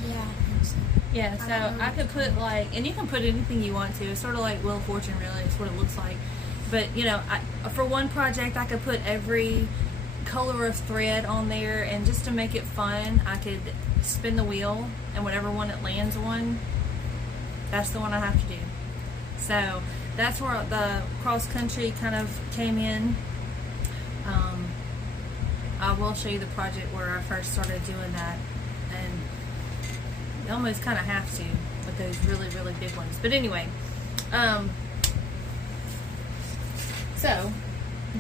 Yeah, I think so. Yeah, so I could put like, and you can put anything you want to. It's sort of like Wheel of Fortune, really. It's what it looks like. But you know, for one project, I could put every color of thread on there, and just to make it fun, I could spin the wheel, and whatever one it lands on, that's the one I have to do. So that's where the cross country kind of came in. I will show you the project where I first started doing that, and you almost kind of have to with those really, really big ones. But anyway, so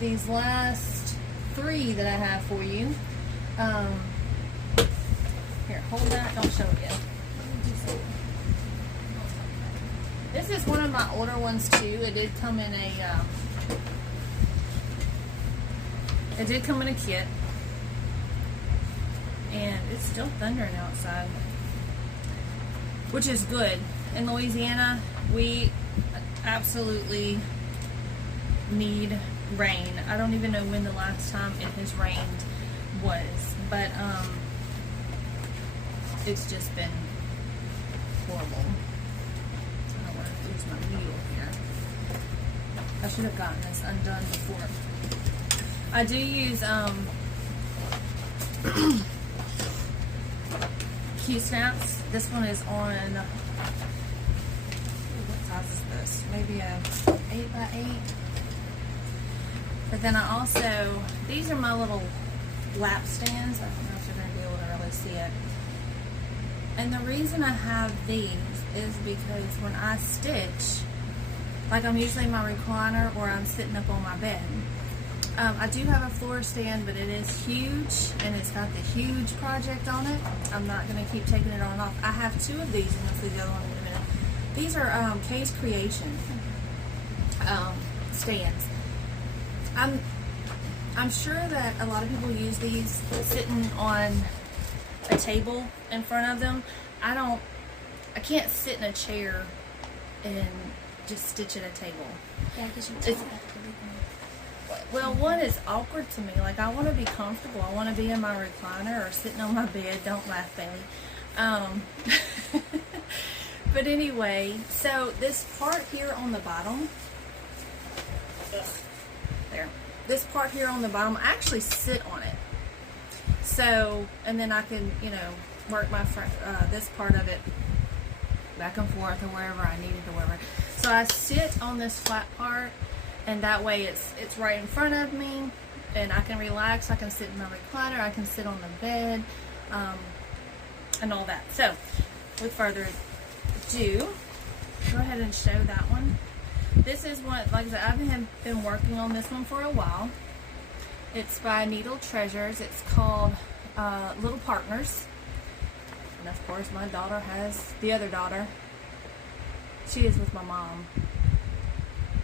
these last 3 that I have for you, here, hold that, don't show it yet. This is one of my older ones too. It did come in a kit, and it's still thundering outside, which is good. In Louisiana, we absolutely need rain. I don't even know when the last time it has rained was, but it's just been horrible. I don't want to lose my needle here. I should have gotten this undone before. I do use Q-snaps. This one is on, what size is this? Maybe a 8x8. But then I also, these are my little lap stands. I don't know if you're going to be able to really see it. And the reason I have these is because when I stitch, like I'm usually in my recliner or I'm sitting up on my bed. I do have a floor stand, but it is huge, and it's got the huge project on it. I'm not going to keep taking it on and off. I have 2 of these, and you'll see the other one in a minute. These are Kay's Creation stands. I'm sure that a lot of people use these sitting on a table in front of them. I can't sit in a chair and just stitch at a table. Yeah, because you well, one is awkward to me. Like, I want to be comfortable. I want to be in my recliner or sitting on my bed. Don't laugh, Bailey. But anyway, so this part here on the bottom, there. This part here on the bottom, I actually sit on it. So, and then I can, you know, work my this part of it back and forth or wherever I need it or wherever. So I sit on this flat part, and that way it's right in front of me, and I can relax. I can sit in my recliner. I can sit on the bed, and all that. So, with further ado, go ahead and show that one. This is one, like I said, I've been working on this one for a while. It's by Needle Treasures. It's called Little Partners. And of course, my daughter has, the other daughter, she is with my mom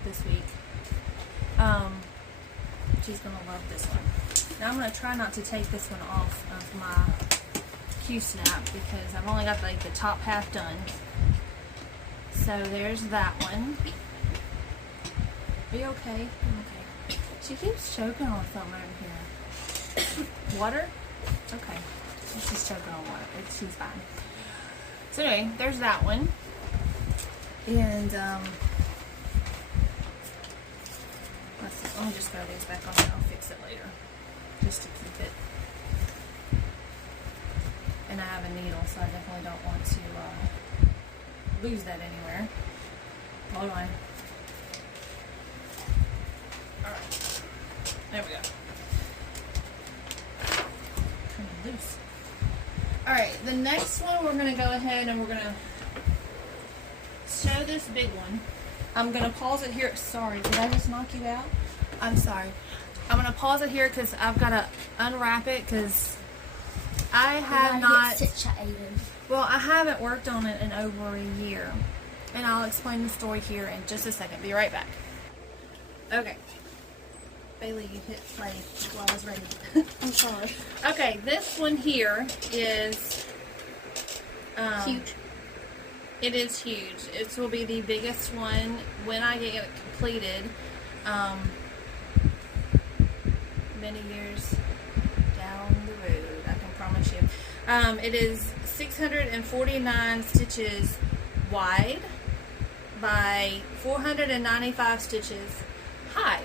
this week. She's going to love this one. Now I'm going to try not to take this one off of my Q-snap because I've only got like the top half done. So there's that one. Are you okay? I'm okay. She keeps choking on something over here. Water? Okay. She's choking on water. She's fine. So anyway, there's that one. And let's see. Let me just throw these back on and I'll fix it later. Just to keep it. And I have a needle, so I definitely don't want to lose that anywhere. Hold on. Alright. There we go. Kind of loose. Alright, the next one we're going to go ahead and we're going to show this big one. I'm going to pause it here. Sorry, did I just knock you out? I'm sorry. I'm going to pause it here because I've got to unwrap it because I have not... Well, I haven't worked on it in over a year. And I'll explain the story here in just a second. Be right back. Okay. Bailey, you hit play while I was ready. I'm sorry. Okay, this one here is... huge. It is huge. It will be the biggest one when I get it completed. Many years down the road, I can promise you. It is 649 stitches wide by 495 stitches high.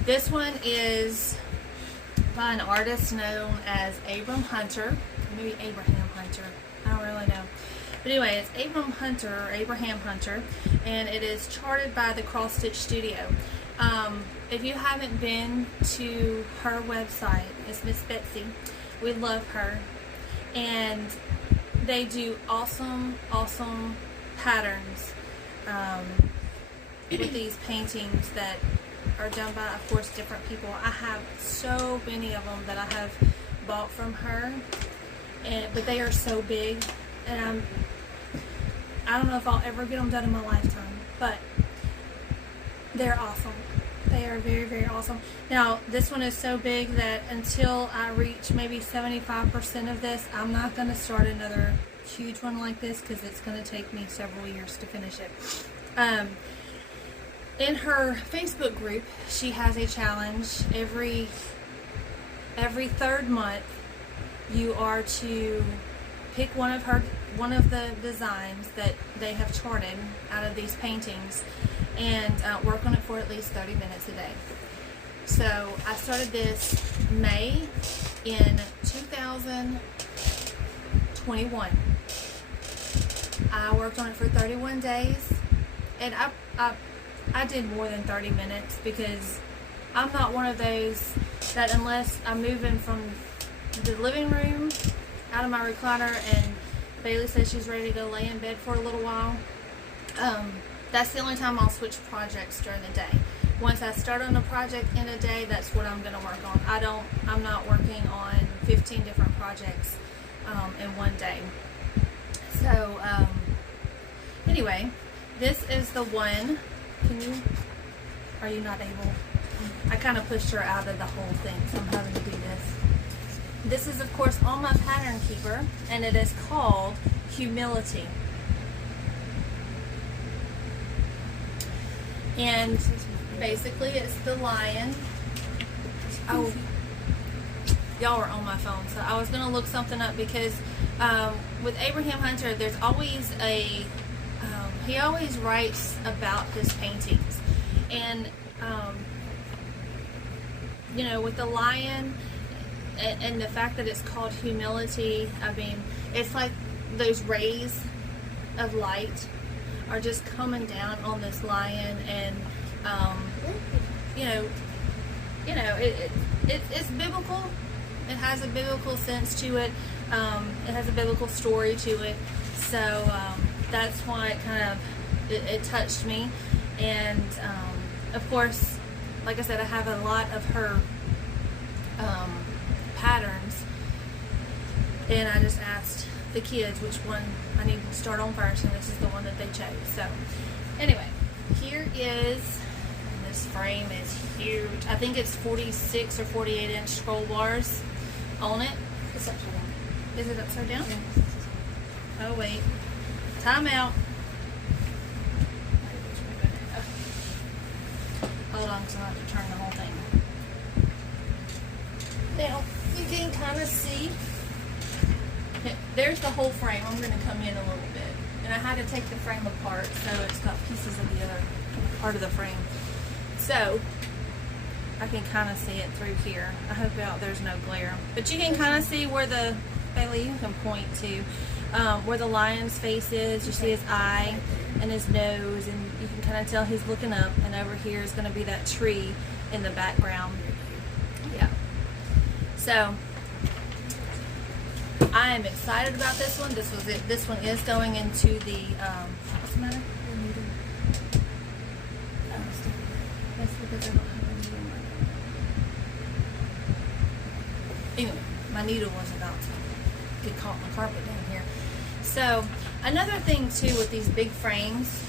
This one is by an artist known as Abraham Hunter. Maybe Abraham Hunter. I don't really know. But But anyway, it's Abraham Hunter, and it is charted by the Cross Stitch Studio. If you haven't been to her website, it's Miss Betsy. We love her, and they do awesome patterns with these paintings that are done by, of course, different people. I have so many of them that I have bought from her, but they are so big, and I don't know if I'll ever get them done in my lifetime, but they're awesome. They are very awesome. Now, this one is so big that until I reach maybe 75% of this, I'm not going to start another huge one like this, because it's going to take me several years to finish it. In her Facebook group, she has a challenge. Every third month, you are to pick one of the designs that they have charted out of these paintings, and work on it for at least 30 minutes a day. So I started this May in 2021. I worked on it for 31 days, and I did more than 30 minutes, because I'm not one of those that, unless I'm moving from the living room out of my recliner and Bailey says she's ready to go lay in bed for a little while, that's the only time I'll switch projects during the day. Once I start on a project in a day, that's what I'm going to work on. I'm not working on 15 different projects in one day. So anyway, this is the one. Are you not able? I kind of pushed her out of the whole thing, so I'm having to do this. This is, of course, on my pattern keeper, and it is called Humility. And basically, it's the lion. Oh, y'all were on my phone, so I was going to look something up, because with Abraham Hunter, there's always he always writes about his paintings. And, you know, with the lion and the fact that it's called Humility, I mean, it's like those rays of light are just coming down on this lion, and it's biblical. It has a biblical sense to it. It has a biblical story to it. So that's why it touched me. And of course, like I said, I have a lot of her patterns, and I just asked the kids which one I need to start on first, and this is the one that they chose. So anyway, here is, this frame is huge. I think it's 46 or 48 inch scroll bars on it. It's upside down. Is it upside down? Yeah. Oh wait, time out. Hold on, because I have to turn the whole thing. Now, you can kind of see, there's the whole frame. I'm going to come in a little bit. And I had to take the frame apart, so it's got pieces of the other part of the frame. So, I can kind of see it through here. I hope there's no glare. But you can kind of see where the, Bailey, you can point to, where the lion's face is. You see his eye and his nose, and you can kind of tell he's looking up, and over here is going to be that tree in the background. Yeah. So, I am excited about this one. This one is going into the, what's the matter? That's because I don't have a needle. Anyway, my needle was about to get caught in the carpet down here. So, another thing too with these big frames,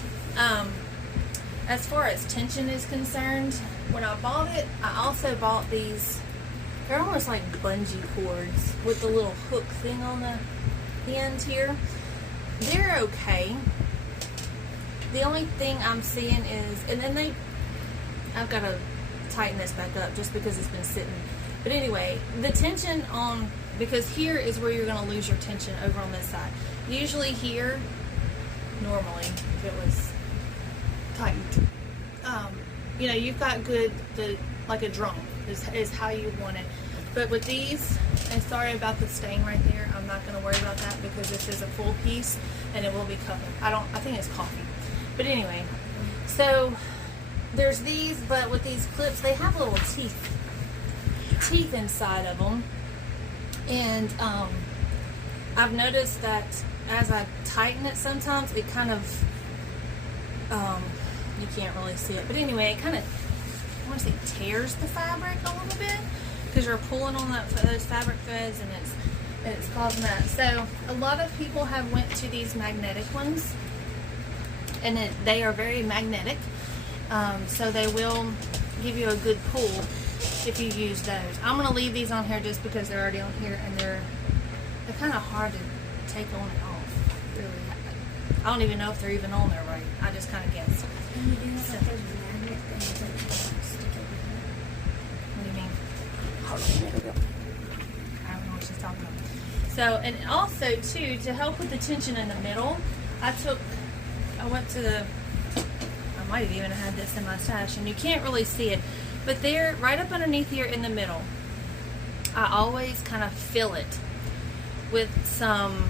as far as tension is concerned, when I bought it, I also bought these, they're almost like bungee cords with the little hook thing on the end here. They're okay. The only thing I'm seeing is, and then I've got to tighten this back up just because it's been sitting. But anyway, the tension on, because here is where you're going to lose your tension over on this side. Usually here, normally, if it was tightened, you know, you've got good, like a drum is how you want it. But with these, and sorry about the stain right there, I'm not going to worry about that because this is a full piece and it will be covered. I think it's coffee. But anyway, so there's these, but with these clips, they have little teeth inside of them. And I've noticed that as I tighten it sometimes, it kind of, you can't really see it. But anyway, it kind of, I want to say, tears the fabric a little bit because you're pulling on those fabric threads, and it's causing that. So a lot of people have went to these magnetic ones, and they are very magnetic. So they will give you a good pull if you use those. I'm going to leave these on here just because they're already on here, and they're kind of hard to take on and off. Really, I don't even know if they're even on there right. I just kind of guessed. And you do have like those magnet things that you stick over here. What do you mean? Hold on, there we go. I don't know what she's talking about. So, and also too, to help with the tension in the middle, I went to the, I might have even had this in my stash, and you can't really see it, but there, right up underneath here in the middle, I always kind of fill it with some,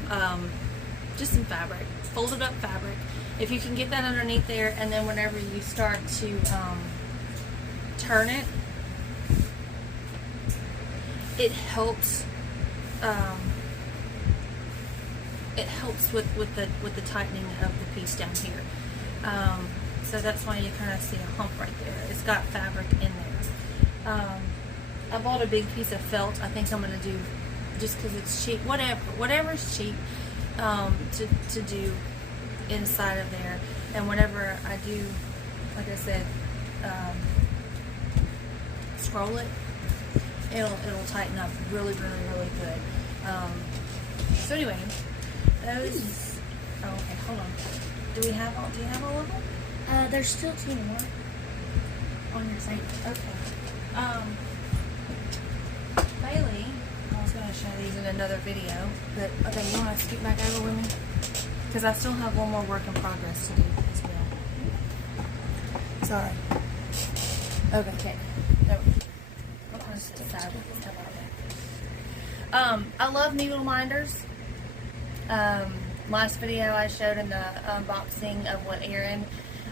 just some fabric, folded up fabric. If you can get that underneath there, and then whenever you start to turn it, it helps. It helps with the tightening of the piece down here. So that's why you kind of see a hump right there. It's got fabric in there. I bought a big piece of felt. I think I'm going to do, just because it's cheap, whatever's cheap, to do inside of there. And whenever I do, like I said, scroll it, it'll tighten up really good. So anyway, those. Oh, okay, hold on. Do you have all of them? There's still 2 more on your site. Okay. Bailey, I was going to show these in another video, but okay, you want to scoot back over with me? Because I still have one more work in progress to do as well. Sorry. Okay. There we go. I love needle minders. Last video I showed in the unboxing of what Erin,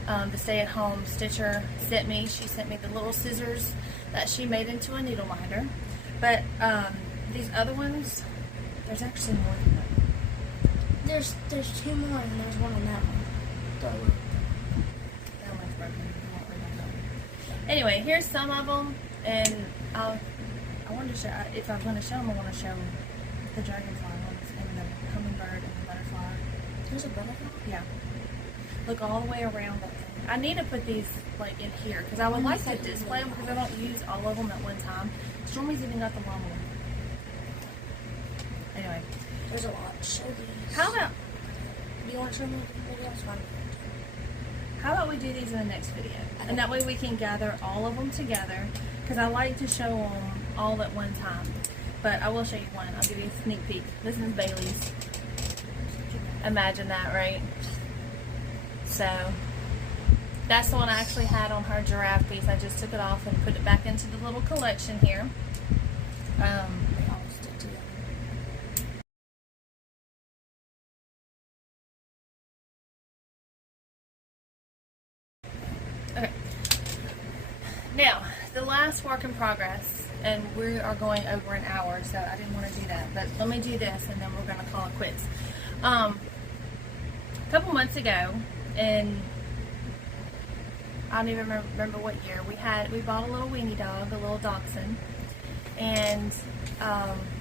the stay-at-home stitcher, sent me. She sent me the little scissors that she made into a needle minder. But these other ones, there's actually more than that. There's 2 more, and there's one on that one. Dogwood. That one's broken. I won't worry about that. Anyway, here's some of them, and I wanted to show. If I'm going to show them, I want to show the dragonfly ones and the hummingbird and the butterfly. There's a butterfly? Yeah. Look all the way around that thing. I need to put these like in here because I would like to display them because I don't use all of them at one time. Stormy's even got the long one. Anyway, there's a lot. Show these. How about? Do you want to show me the video? It's fine. How about we do these in the next video, and that way we can gather all of them together because I like to show them all at one time. But I will show you one. I'll give you a sneak peek. This is Bailey's. Imagine that, right? So that's the one I actually had on her giraffe piece. I just took it off and put it back into the little collection here. They all stick together. Okay. Now, the last work in progress, and we are going over an hour, so I didn't want to do that. But let me do this, and then we're going to call it quits. A couple months ago, and I don't even remember what year, we bought a little weenie dog, a little dachshund, and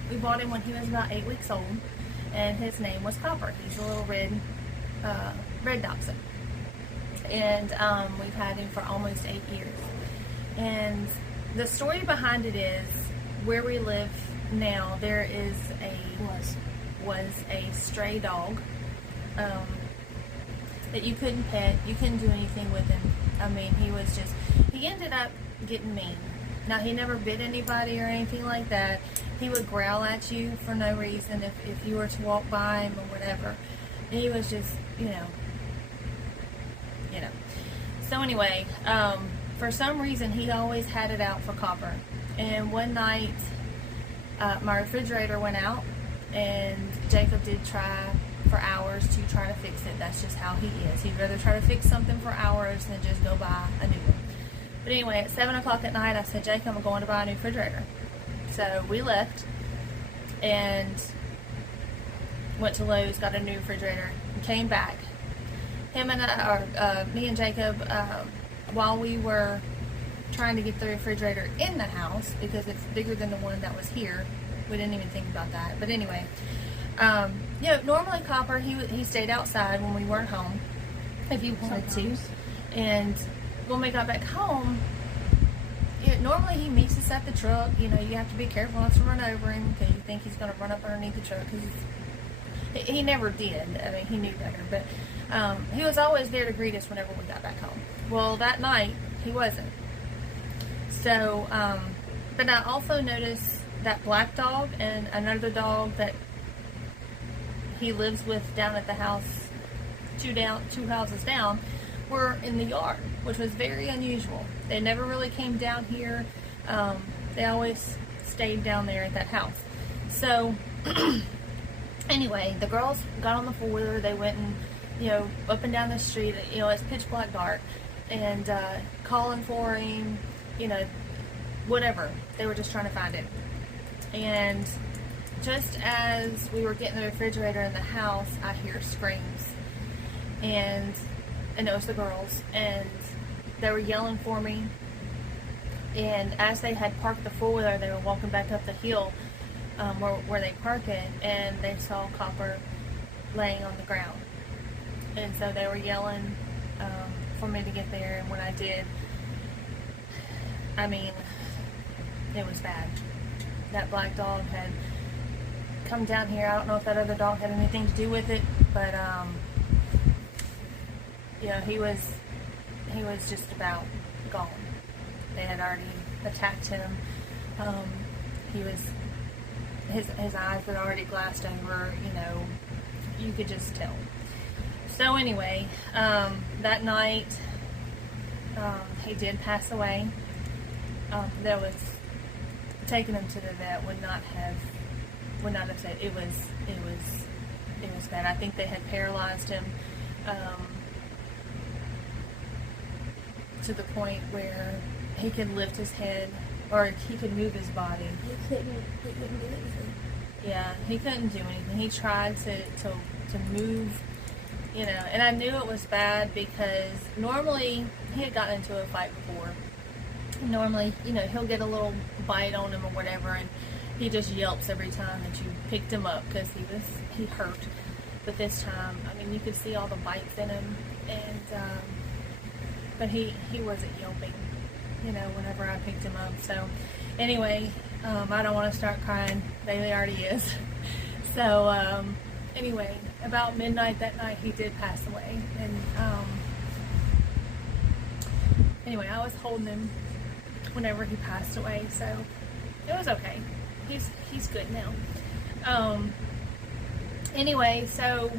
we bought him when he was about 8 weeks old, and his name was Copper. He's a little red dachshund, and we've had him for almost 8 years. And the story behind it is, where we live now, there is was a stray dog that you couldn't pet, you couldn't do anything with him. I mean, he ended up getting mean. Now, he never bit anybody or anything like that. He would growl at you for no reason if you were to walk by him or whatever. And he was just, you know. So anyway, for some reason, he always had it out for Copper. And one night, my refrigerator went out, and Jacob did try for hours to try to fix it. That's just how he is. He'd rather try to fix something for hours than just go buy a new one. But anyway, at 7 o'clock at night, I said, Jacob, I'm going to buy a new refrigerator. So we left and went to Lowe's, got a new refrigerator, and came back. Me and Jacob, while we were trying to get the refrigerator in the house, because it's bigger than the one that was here, we didn't even think about that. But anyway, you know, normally Copper, he stayed outside when we weren't home, if he wanted to. And when we got back home, normally he meets us at the truck. You know, you have to be careful not to run over him, because you think he's going to run up underneath the truck, because he never did. I mean, he knew better, but he was always there to greet us whenever we got back home. Well, that night, he wasn't. So, but I also noticed that black dog and another dog that he lives with down at the house, two houses down, were in the yard, which was very unusual. They never really came down here. They always stayed down there at that house. So, anyway, the girls got on the four-wheeler. They went and, you know, up and down the street. You know, it's pitch black dark, and calling for him. You know, whatever. They were just trying to find him. And just as we were getting the refrigerator in the house, I hear screams, and it was the girls, and they were yelling for me. And as they had parked the four-wheeler, they were walking back up the hill where they park it, and they saw Copper laying on the ground. And so they were yelling for me to get there, and when I did, I mean, it was bad. That black dog had come down here. I don't know if that other dog had anything to do with it, but you know, he was just about gone. They had already attacked him. His eyes were already glassed over. You know, you could just tell. So anyway, that night he did pass away. That was taking him to the vet would not have said it was bad. I think they had paralyzed him to the point where he could lift his head, or he could move his body. He couldn't do anything. Yeah, he couldn't do anything. He tried to move, you know, and I knew it was bad because normally he had gotten into a fight before. Normally, you know, he'll get a little bite on him or whatever, and he just yelps every time that you picked him up because he hurt. But this time, I mean, you could see all the bites in him, and but he wasn't yelping, you know, whenever I picked him up. So anyway, I don't want to start crying. Bailey already is. So anyway, about midnight that night, he did pass away, and anyway, I was holding him whenever he passed away, so it was okay. He's good now. Anyway, so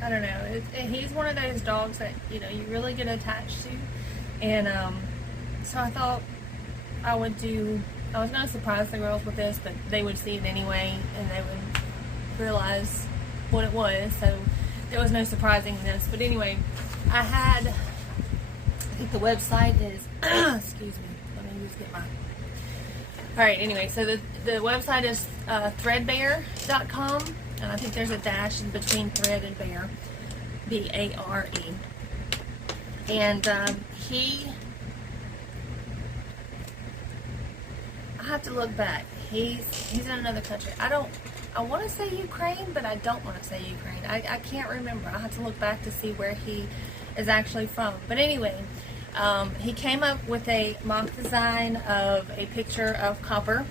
I don't know. He's one of those dogs that, you know, you really get attached to, and so I thought I was going to surprise the girls with this, but they would see it anyway, and they would realize what it was. So there was no surprising this. But anyway, I think the website is excuse me. Just get my. Alright, anyway, so the website is threadbare.com, and I think there's a dash in between thread and bear, B-A-R-E. And I have to look back. He's in another country. I want to say Ukraine, but I don't want to say Ukraine. I can't remember. I have to look back to see where he is actually from. But anyway, he came up with a mock design of a picture of Copper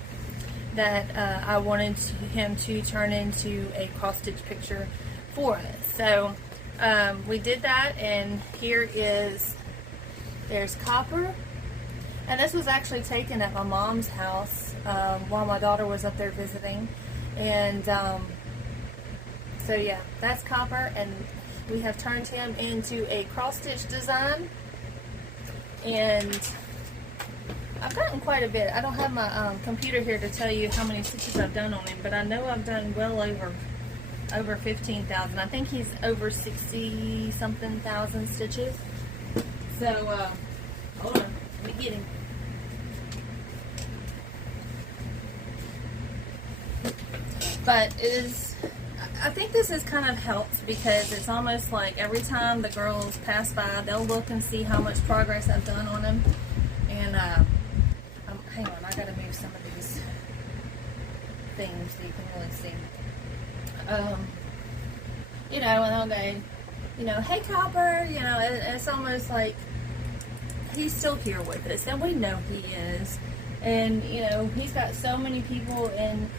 that I wanted him to turn into a cross-stitch picture for us. So we did that, and there's Copper. And this was actually taken at my mom's house while my daughter was up there visiting. And so yeah, that's Copper, and we have turned him into a cross-stitch design. And I've gotten quite a bit. I don't have my computer here to tell you how many stitches I've done on him, but I know I've done well over 15,000. I think he's over 60 something thousand stitches. So hold on, let me get him. But I think this has kind of helped because it's almost like every time the girls pass by, they'll look and see how much progress I've done on them. And hang on, I gotta move some of these things so you can really see. You know, and they'll go, you know, hey Copper, you know, it's almost like he's still here with us, and we know he is. And you know, he's got so many people in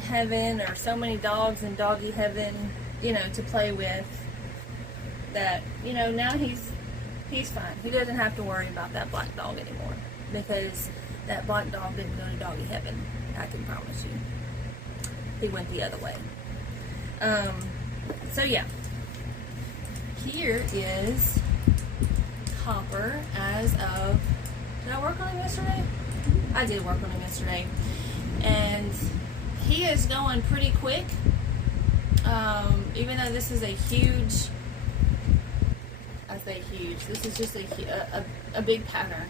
heaven, or so many dogs in doggy heaven, you know, to play with, that, you know, now he's fine. He doesn't have to worry about that black dog anymore, because that black dog didn't go to doggy heaven, I can promise you. He went the other way. So yeah, here is Copper as of, did I work on him yesterday? I did work on him yesterday, and he is going pretty quick, even though this is a huge, I say huge, this is just a big pattern.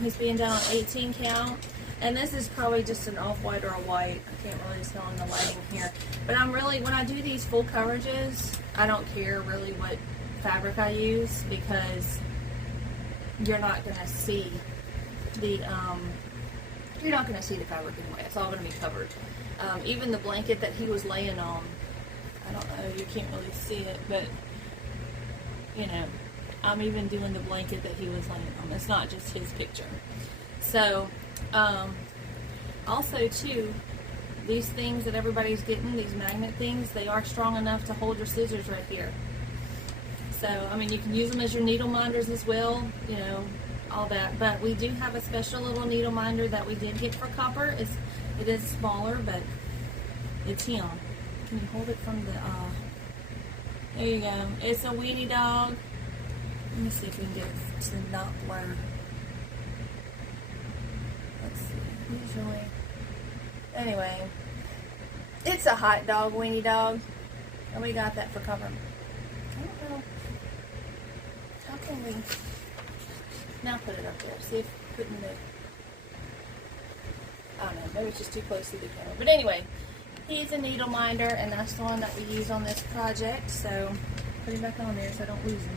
He's being done on 18 count, and this is probably just an off-white or a white. I can't really tell in the lighting here, but I'm really, when I do these full coverages, I don't care really what fabric I use, because you're not going to see the fabric anyway. It's all going to be covered. Even the blanket that he was laying on, I don't know, you can't really see it, but you know, I'm even doing the blanket that he was laying on. It's not just his picture. So, also too, these things that everybody's getting, these magnet things, they are strong enough to hold your scissors right here. So, I mean, you can use them as your needle minders as well, you know, all that. But we do have a special little needle minder that we did get for Copper. It is smaller, but it's him. Can you hold it from the, there you go. It's a weedy dog. Let me see if we can get it to not blur. Let's see, usually. Anyway, it's a hot dog, weenie dog. And we got that for Copper. I don't know. How can we, now put it up there, see if putting the, I don't know, maybe it's just too close to the camera. But anyway, he's a needle minder, and that's the one that we use on this project. So put him back on there so I don't lose him.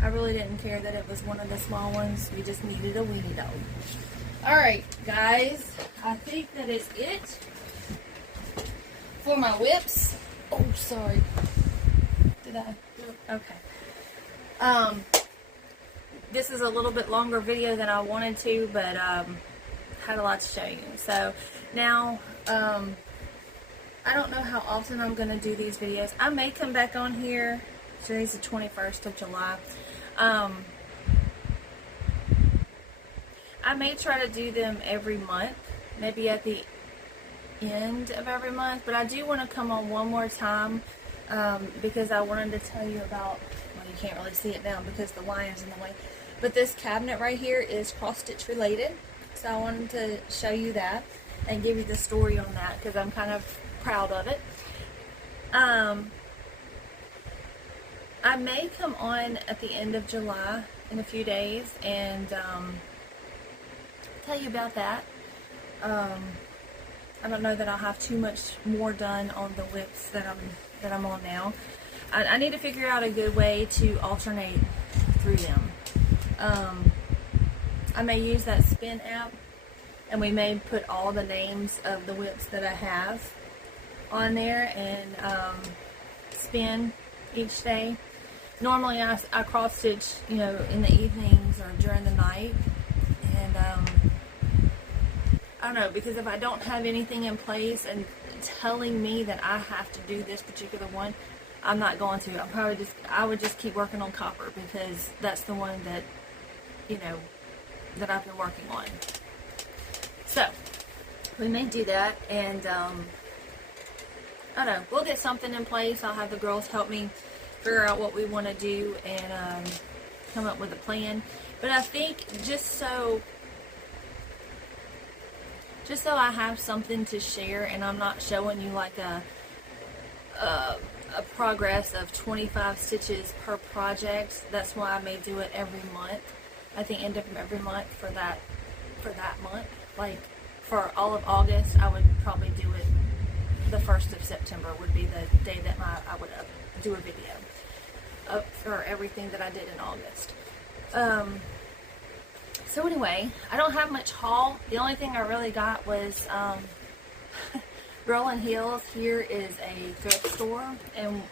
I really didn't care that it was one of the small ones. We just needed a weenie dog. Alright, guys, I think that is it for my whips. Oh, sorry. Did I? Okay. This is a little bit longer video than I wanted to, but had a lot to show you. So now, I don't know how often I'm going to do these videos. I may come back on here. Today's the 21st of July. I may try to do them every month, maybe at the end of every month, but I do want to come on one more time, because I wanted to tell you about, well, you can't really see it now because the lion's in the way, but this cabinet right here is cross-stitch related, so I wanted to show you that and give you the story on that, because I'm kind of proud of it. I may come on at the end of July in a few days and tell you about that. I don't know that I'll have too much more done on the whips that I'm on now. I need to figure out a good way to alternate through them. I may use that spin app, and we may put all the names of the whips that I have on there and spin each day. Normally I cross stitch, you know, in the evenings or during the night, and I don't know, because if I don't have anything in place and telling me that I have to do this particular one, I'm not going to. I would just keep working on Copper, because that's the one that, you know, that I've been working on. So we may do that, and I don't know, we'll get something in place. I'll have the girls help me figure out what we want to do, and come up with a plan. But I think just so I have something to share, and I'm not showing you like a progress of 25 stitches per project. That's why I may do it every month. I think end of every month for that month. Like for all of August, I would probably do it the 1st of September would be the day that I would do a video for everything that I did in August. So anyway, I don't have much haul. The only thing I really got was Rolling Hills here is a thrift store, and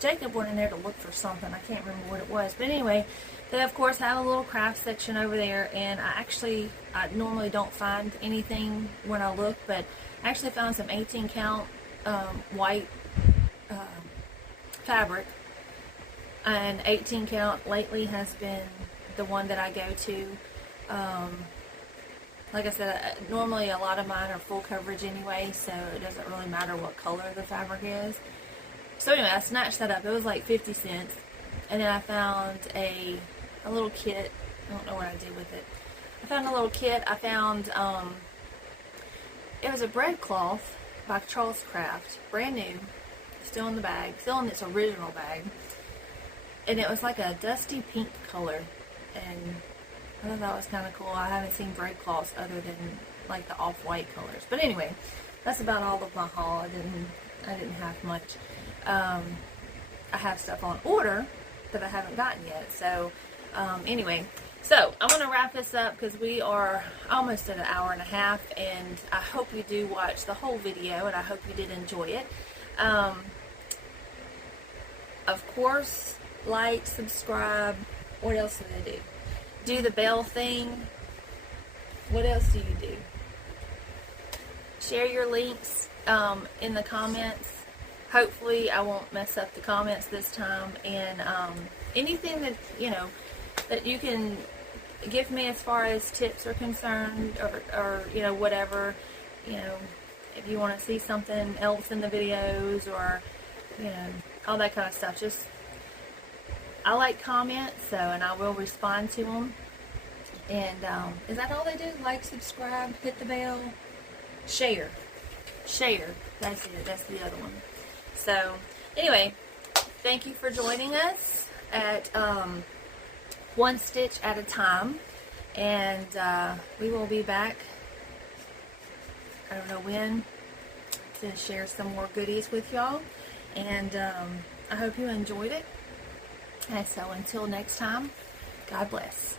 Jacob went in there to look for something. I can't remember what it was, but anyway, they of course have a little craft section over there, and I normally don't find anything when I look, but I actually found some 18 count white fabric, and 18 count lately has been the one that I go to. Like I said, normally a lot of mine are full coverage anyway, so it doesn't really matter what color the fabric is. So anyway, I snatched that up. It was like 50 cents. And then I found a little kit. I don't know what I did with it. I found a little kit. I found, it was a bread cloth by Charles Craft. Brand new. Still in the bag. Still in its original bag. And it was like a dusty pink color. And I thought that was kind of cool. I haven't seen bread cloths other than like the off-white colors. But anyway, that's about all of my haul. I didn't have much. I have stuff on order that I haven't gotten yet. So anyway, so I'm going to wrap this up because we are almost at an hour and a half, and I hope you do watch the whole video, and I hope you did enjoy it. Of course, like, subscribe. What else do they do? Do the bell thing. What else do you do? Share your links in the comments. Hopefully I won't mess up the comments this time, and anything that that you can give me as far as tips are concerned, or whatever, if you want to see something else in the videos, or all that kind of stuff. Just I like comments, and I will respond to them. And is that all they do? Like, subscribe, hit the bell, share. That's it. That's the other one. So anyway, thank you for joining us at One Stitch at a Time, and we will be back. I don't know when, to share some more goodies with y'all, and I hope you enjoyed it. And so until next time, God bless.